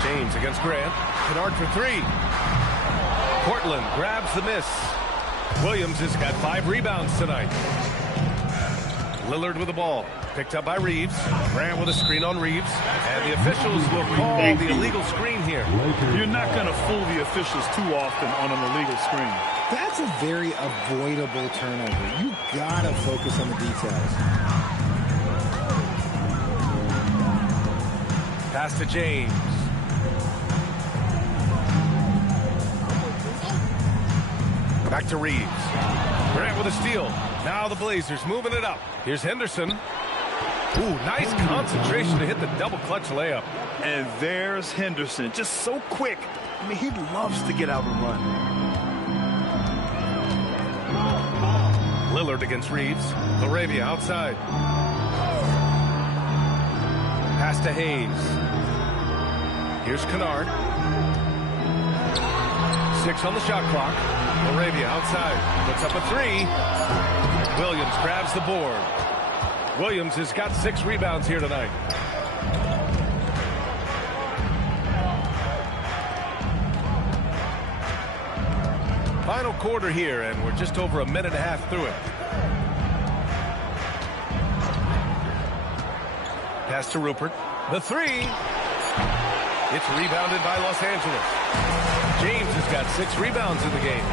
James against Grant. Kennard for 3. Portland grabs the miss. Williams has got 5 rebounds tonight. Lillard with the ball. Picked up by Reeves. Grant with a screen on Reeves. And the officials will call the illegal screen here. You're not going to fool the officials too often on an illegal screen. That's a very avoidable turnover. You gotta focus on the details. Pass to James. Back to Reeves. Grant with a steal. Now the Blazers moving it up. Here's Henderson. Ooh, nice concentration to hit the double clutch layup. And there's Henderson, just so quick. I mean, he loves to get out and run. Lillard against Reeves. LaRavia outside. Pass to Hayes. Here's Kennard. 6 on the shot clock. LaRavia outside. Puts up a 3. Williams grabs the board. Williams has got 6 rebounds here tonight. Final quarter here, and we're just over a minute and a half through it. Pass to Rupert. The 3. It's rebounded by Los Angeles. James has got 6 rebounds in the game.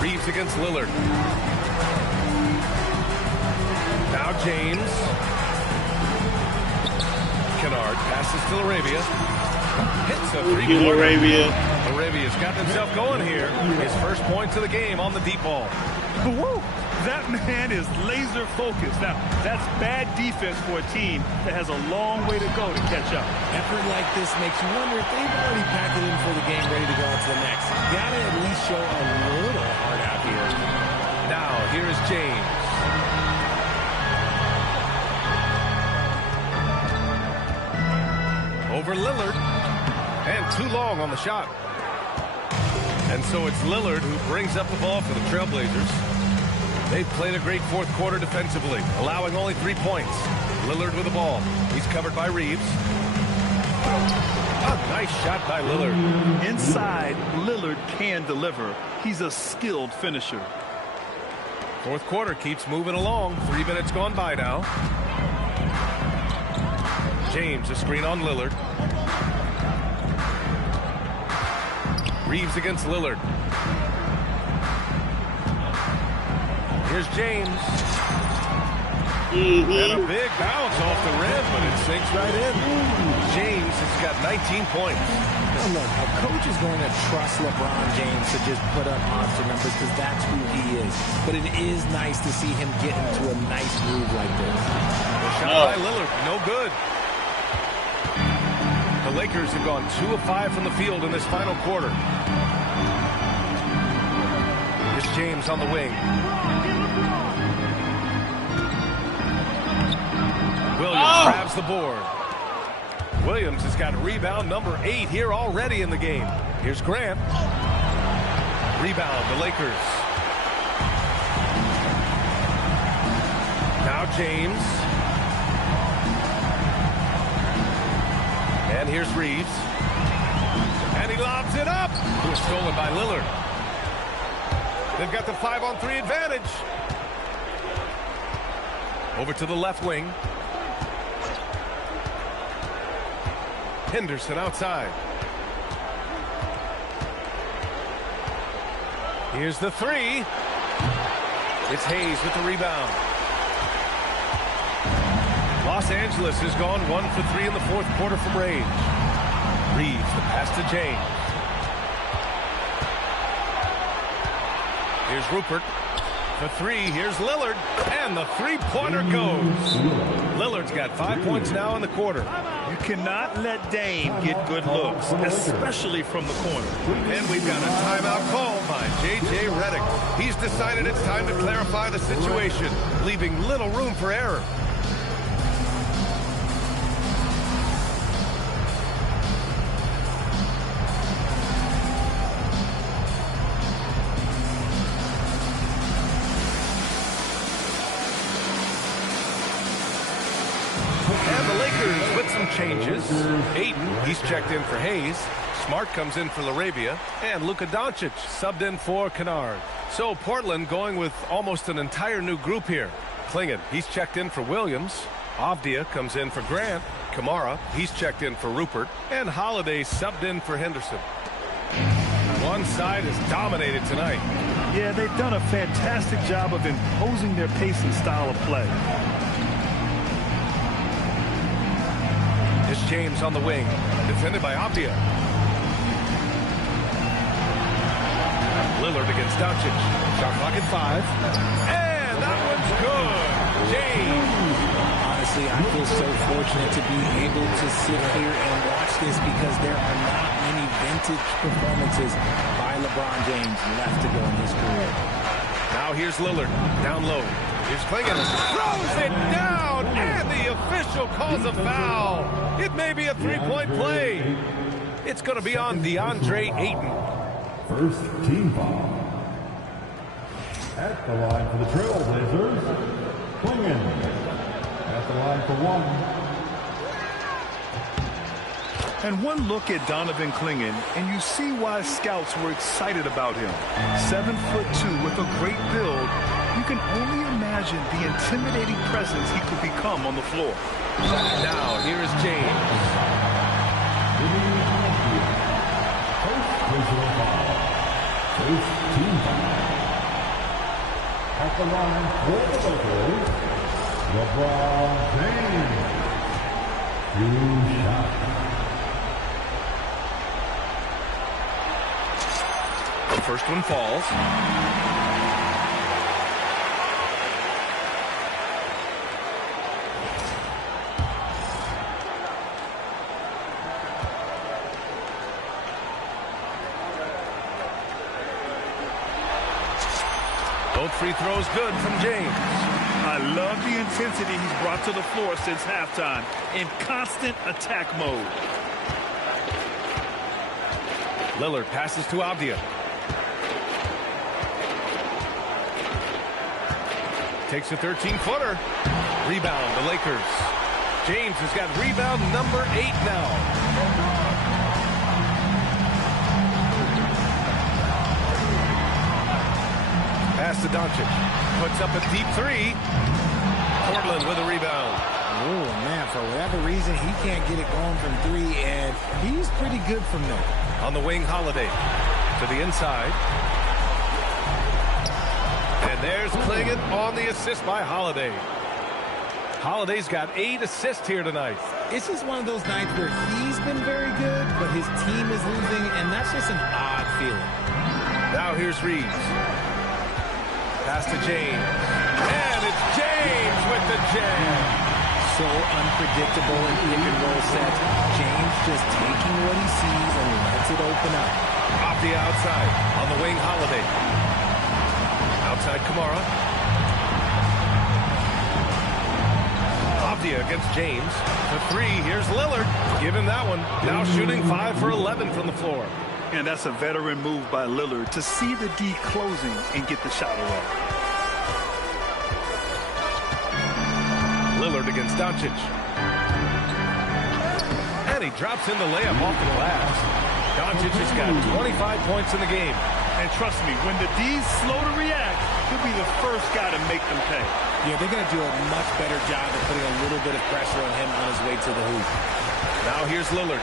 Reeves against Lillard. Now James. Kennard passes to LaRavia. Hits a 3-pointer. LaRavia's got himself going here. His first points of the game on the deep ball. Woo! That man is laser focused. Now, that's bad defense for a team that has a long way to go to catch up. Effort like this makes you wonder if they've already packed it in for the game, ready to go on to the next. Gotta at least show a little heart out here. Now, here is James. too long on the shot. And so it's Lillard who brings up the ball for the Trailblazers. They've played a great fourth quarter defensively, allowing only 3 points. Lillard with the ball. He's covered by Reeves. A nice shot by Lillard. Inside, Lillard can deliver. He's a skilled finisher. Fourth quarter keeps moving along. 3 minutes gone by now. James, a screen on Lillard. Reeves against Lillard. Here's James. And a big bounce off the rim, but it sinks right in. James has got 19 points. Now look, a coach is going to trust LeBron James to just put up monster numbers because that's who he is. But it is nice to see him get into a nice groove like this. The shot by Lillard, no good. The Lakers have gone 2 of 5 from the field in this final quarter. Here's James on the wing. Williams grabs the board. Williams has got rebound number 8 here already in the game. Here's Grant. Rebound, the Lakers. Now James. And here's Reeves. And he lobs it up. It was stolen by Lillard. They've got the 5-on-3 advantage. Over to the left wing. Henderson outside. Here's the 3. It's Hayes with the rebound. Los Angeles has gone 1 for 3 in the fourth quarter from range. Reeves, the pass to James. Here's Rupert. For 3, here's Lillard. And the three-pointer goes. Lillard's got 5 points now in the quarter. You cannot let Dame get good looks, especially from the corner. And we've got a timeout call by J.J. Redick. He's decided it's time to clarify the situation, leaving little room for error. Changes. Aiden, he's checked in for Hayes. Smart comes in for Laravia. And Luka Doncic subbed in for Kennard. So Portland going with almost an entire new group here. Klingon, he's checked in for Williams. Avdia comes in for Grant. Kamara, he's checked in for Rupert. And Holiday subbed in for Henderson. One side has dominated tonight. Yeah, they've done a fantastic job of imposing their pace and style of play. It's James on the wing, defended by Avdia. Lillard against Doncic. Shot clock at 5. And that one's good. James. Honestly, I feel so fortunate to be able to sit here and watch this because there are not many vintage performances by LeBron James left to go in his career. Now here's Lillard, down low. Here's Klingon, throws it down, and the official calls a foul. It may be a three-point play. It's going to be on DeAndre Ayton. First team foul. At the line for the Trailblazers, Klingon. At the line for 1. And one look at Donovan Klingon, and you see why scouts were excited about him. 7'2" with a great build. You can only imagine the intimidating presence he could become on the floor. Now, here is James. First team foul. At the line for the Lakers, LeBron James. 2 shots. The first one falls. Both free throws good from James. I love the intensity he's brought to the floor since halftime in constant attack mode. Lillard passes to Avdia. Takes a 13-footer. Rebound, the Lakers. James has got rebound number 8 now. Pass to Doncic. Puts up a deep 3. Portland with a rebound. Oh, man, for whatever reason, he can't get it going from 3, and he's pretty good from there. On the wing, Holiday. To the inside. And there's Clingan on the assist by Holiday. Holiday's got 8 assists here tonight. It's just one of those nights where he's been very good, but his team is losing, and that's just an odd feeling. Now here's Reeves. Pass to James. And it's James with the jam. So unpredictable in pick-and-roll sets. James just taking what he sees and lets it open up. Off the outside. On the wing, Holiday. Outside, Kamara. Avdia against James. For 3, here's Lillard. Give him that one. Now shooting 5 for 11 from the floor. And that's a veteran move by Lillard to see the D closing and get the shot away. Lillard against Doncic. And he drops in the layup off the glass. Doncic has got 25 points in the game. And trust me, when the D's slow to react, he'll be the first guy to make them pay. Yeah, they're going to do a much better job of putting a little bit of pressure on him on his way to the hoop. Now here's Lillard.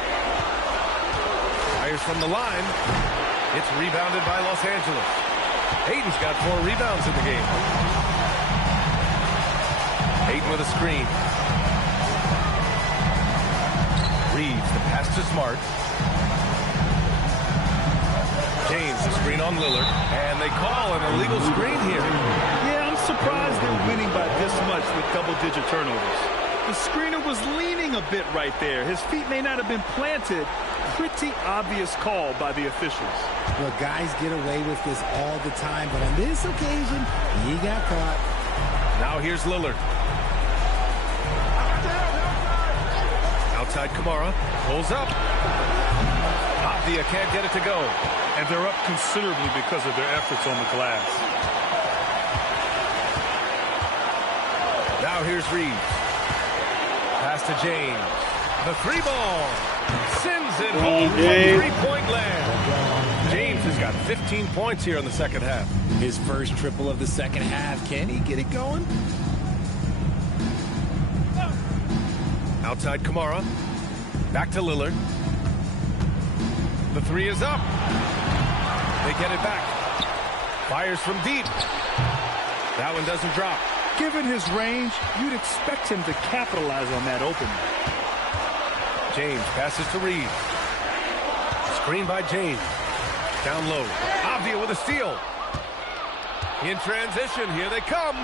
Fires from the line. It's rebounded by Los Angeles. Hayden's got 4 rebounds in the game. Hayden with a screen. Reeves, the pass to Smart. James, the screen on Lillard. And they call an illegal screen here. Yeah, I'm surprised they're winning by this much with double-digit turnovers. The screener was leaning a bit right there. His feet may not have been planted. Pretty obvious call by the officials. Well, guys get away with this all the time, but on this occasion, he got caught. Now here's Lillard. Outside Kamara. Pulls up. Avdia can't get it to go. And they're up considerably because of their efforts on the glass. Now here's Reeves. Pass to James. The 3-ball. Sends it home from 3-point land. James has got 15 points here in the second half. His first triple of the second half. Can he get it going? Outside Kamara. Back to Lillard. The 3 is up. They get it back. Fires from deep. That one doesn't drop. Given his range, you'd expect him to capitalize on that opening. James passes to Reeves. Screen by James. Down low. Avdia with a steal. In transition, here they come.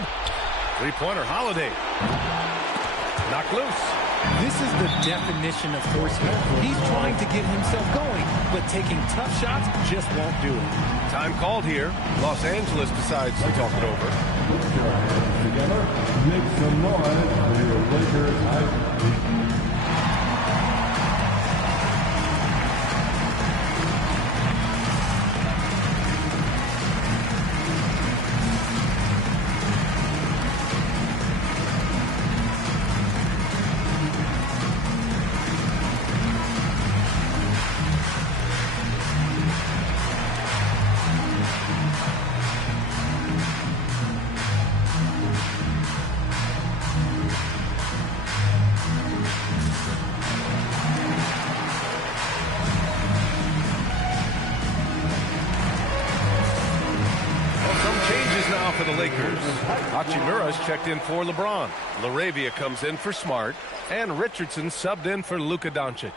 3-pointer, Holiday. Knocked loose. This is the definition of forcing. He's trying to get himself going, but taking tough shots just won't do it. Time called here. Los Angeles decides to talk it over. Together, make some noise for your Lakers hype. For the Lakers, Hachimura's checked in for LeBron. LaRavia comes in for Smart, and Richardson subbed in for Luka Doncic.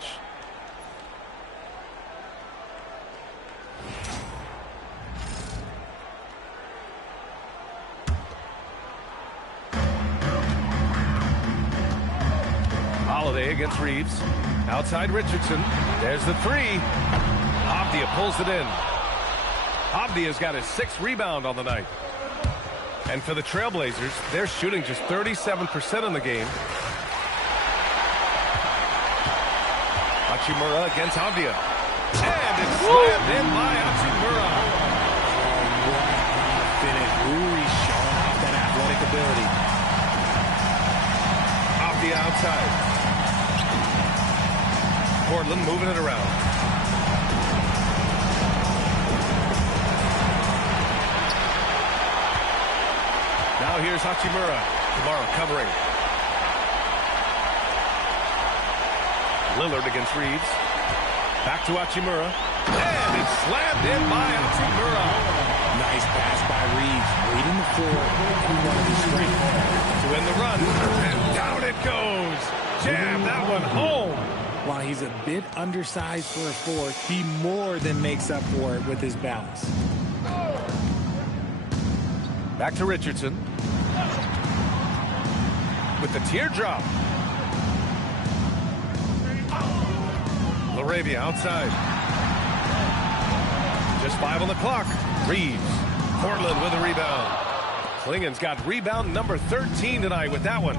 Holiday against Reeves. Outside Richardson. There's the 3. Avdia pulls it in. Avdia's got his 6th rebound on the night. And for the Trailblazers, they're shooting just 37% in the game. Hachimura against Avdia. And it's slammed in by Hachimura. What a finish. Rui's showing off that athletic ability. Off the outside. Portland moving it around. Now here's Hachimura. Kamara covering. Lillard against Reeves. Back to Hachimura. And it's slammed in by Hachimura. Nice pass by Reeves. Reading the floor. To end the run. And down it goes. Jam that one home. While he's a bit undersized for a four, he more than makes up for it with his balance. Back to Richardson. With the teardrop. LaRavia outside. Just 5 on the clock. Reeves. Portland with a rebound. Klingen's got rebound number 13 tonight with that one.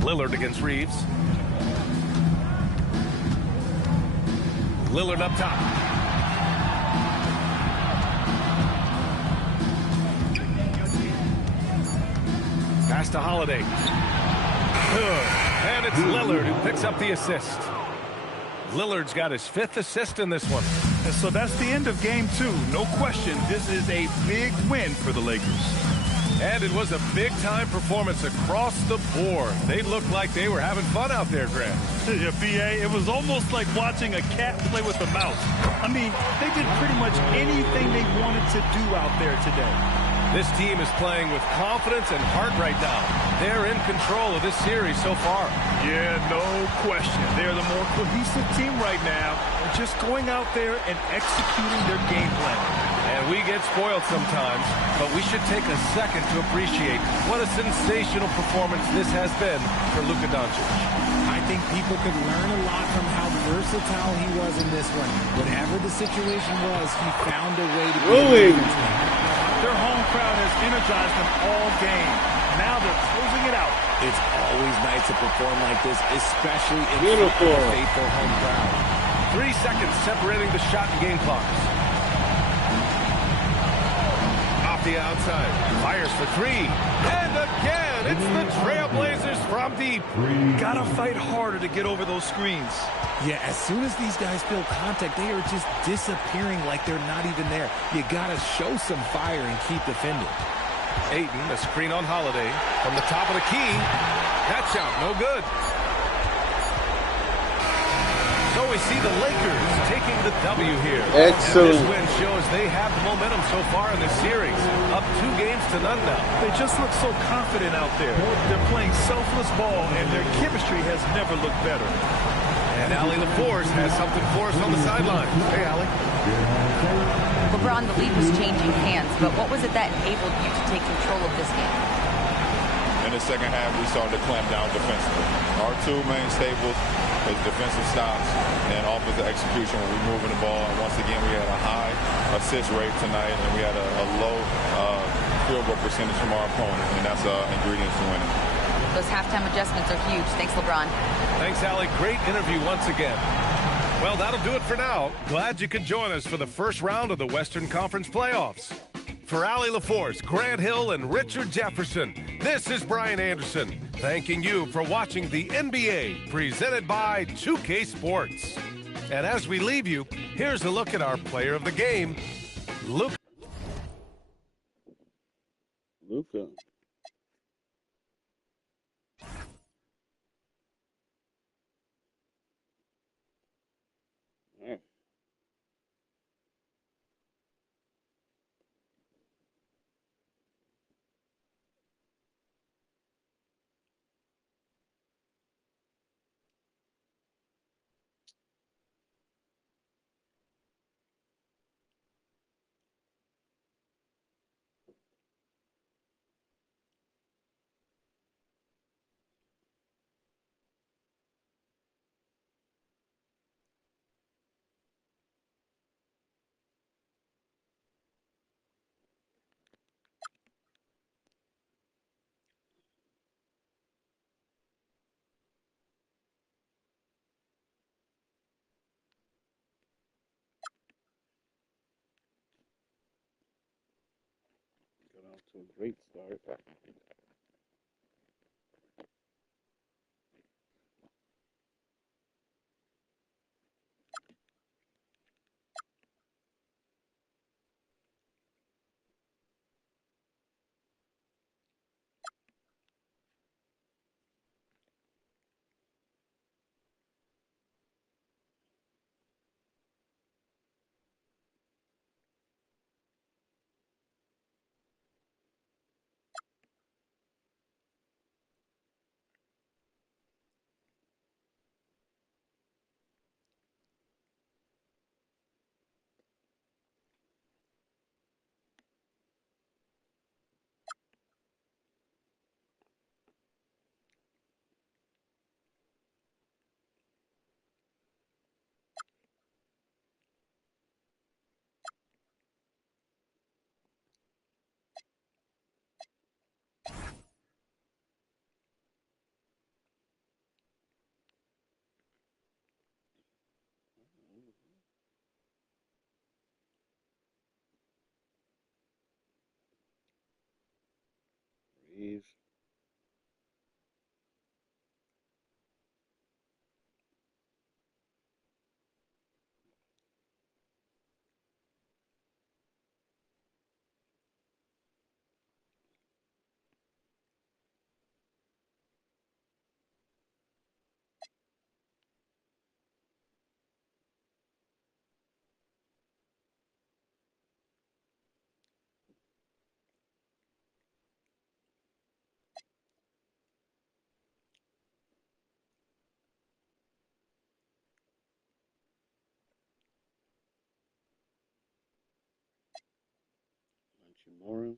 Lillard against Reeves. Lillard up top. Pass to Holiday. Good. And it's Lillard who picks up the assist. Lillard's got his 5th assist in this one. And so that's the end of game 2. No question, this is a big win for the Lakers. And it was a big-time performance across the board. They looked like they were having fun out there, Grant. Yeah, B.A., it was almost like watching a cat play with a mouse. I mean, they did pretty much anything they wanted to do out there today. This team is playing with confidence and heart right now. They're in control of this series so far. Yeah, no question. They're the more cohesive team right now. They're just going out there and executing their game plan. And we get spoiled sometimes, but we should take a second to appreciate what a sensational performance this has been for Luka Doncic. I think people could learn a lot from how versatile he was in this one. Whatever the situation was, he found a way to be Their home crowd has energized them all game. Now they're closing it out. It's always nice to perform like this, especially in front of a faithful home crowd. 3 seconds separating the shot and game clocks. Off the outside. Fires for 3. And again, it's the Trailblazers from deep. Gotta fight harder to get over those screens. Yeah, as soon as these guys feel contact, they are just disappearing like they're not even there. You gotta show some fire and keep defending. Ayton, a screen on Holiday. From the top of the key. That shot, no good. So we see the Lakers taking the W here. Excellent. And this win shows they have the momentum so far in this series. Up 2 games to none now. They just look so confident out there. They're playing selfless ball, and their chemistry has never looked better. And Allie LaForce has something for us on the sideline. Hey, Allie. LeBron, the lead was changing hands, but what was it that enabled you to take control of this game? In the second half, we started to clamp down defensively. Our 2 main staples is defensive stops and offensive execution when we're moving the ball. And once again, we had a high assist rate tonight, and we had a low field goal percentage from our opponent, and that's ingredients to winning. Those halftime adjustments are huge. Thanks, LeBron. Thanks, Allie. Great interview once again. Well, that'll do it for now. Glad you could join us for the first round of the Western Conference playoffs. For Allie LaForce, Grant Hill, and Richard Jefferson, this is Brian Anderson, thanking you for watching the NBA, presented by 2K Sports. And as we leave you, here's a look at our player of the game, Luka. to a great start. Reeves. Moran.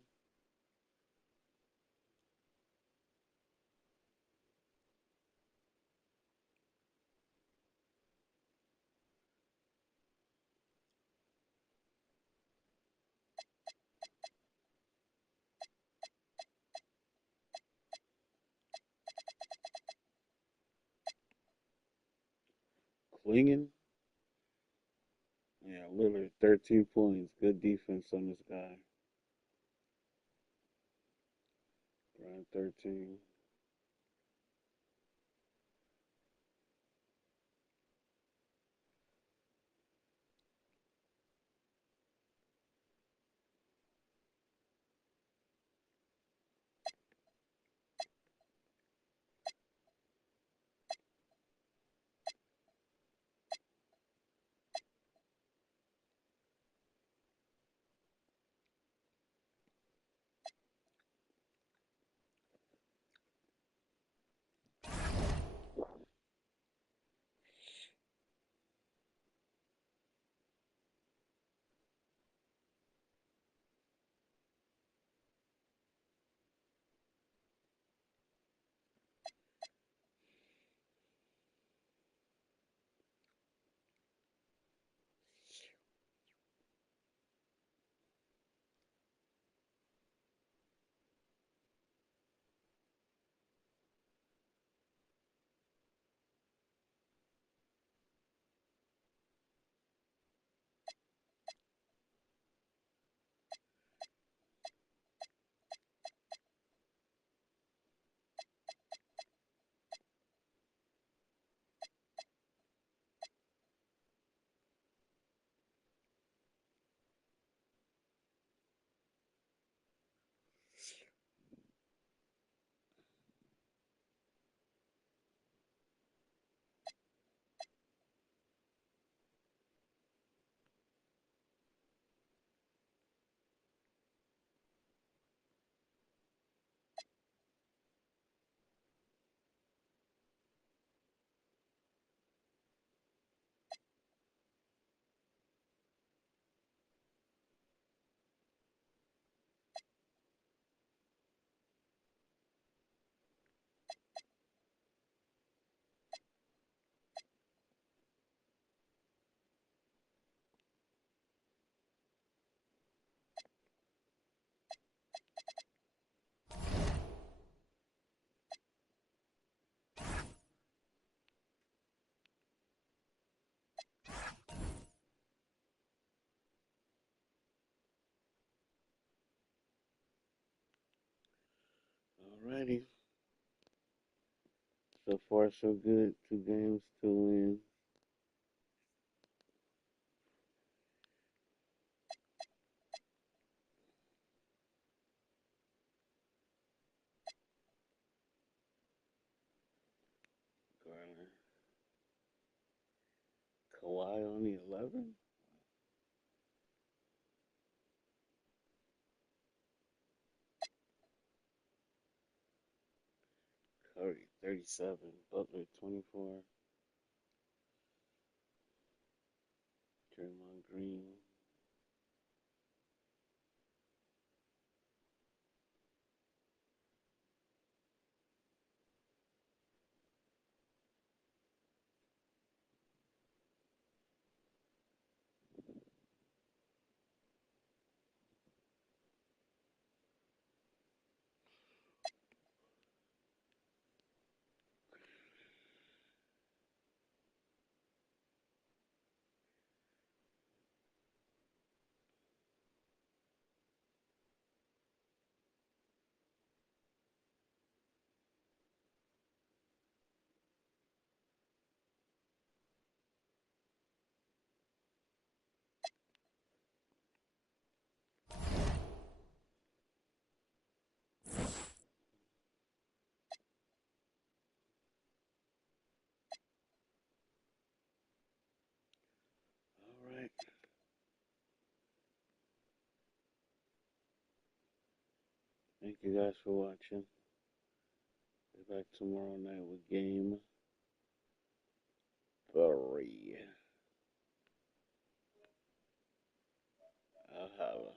Klingen. Yeah, Lillard, 13 points. Good defense on this guy. Around 13. Alrighty. So far, so good. 2 games, 2 wins. Garland. Kawhi only 11? Curry 37. Butler 24. Draymond Green. All right. Thank you guys for watching. Be back tomorrow night with game 3. I'll have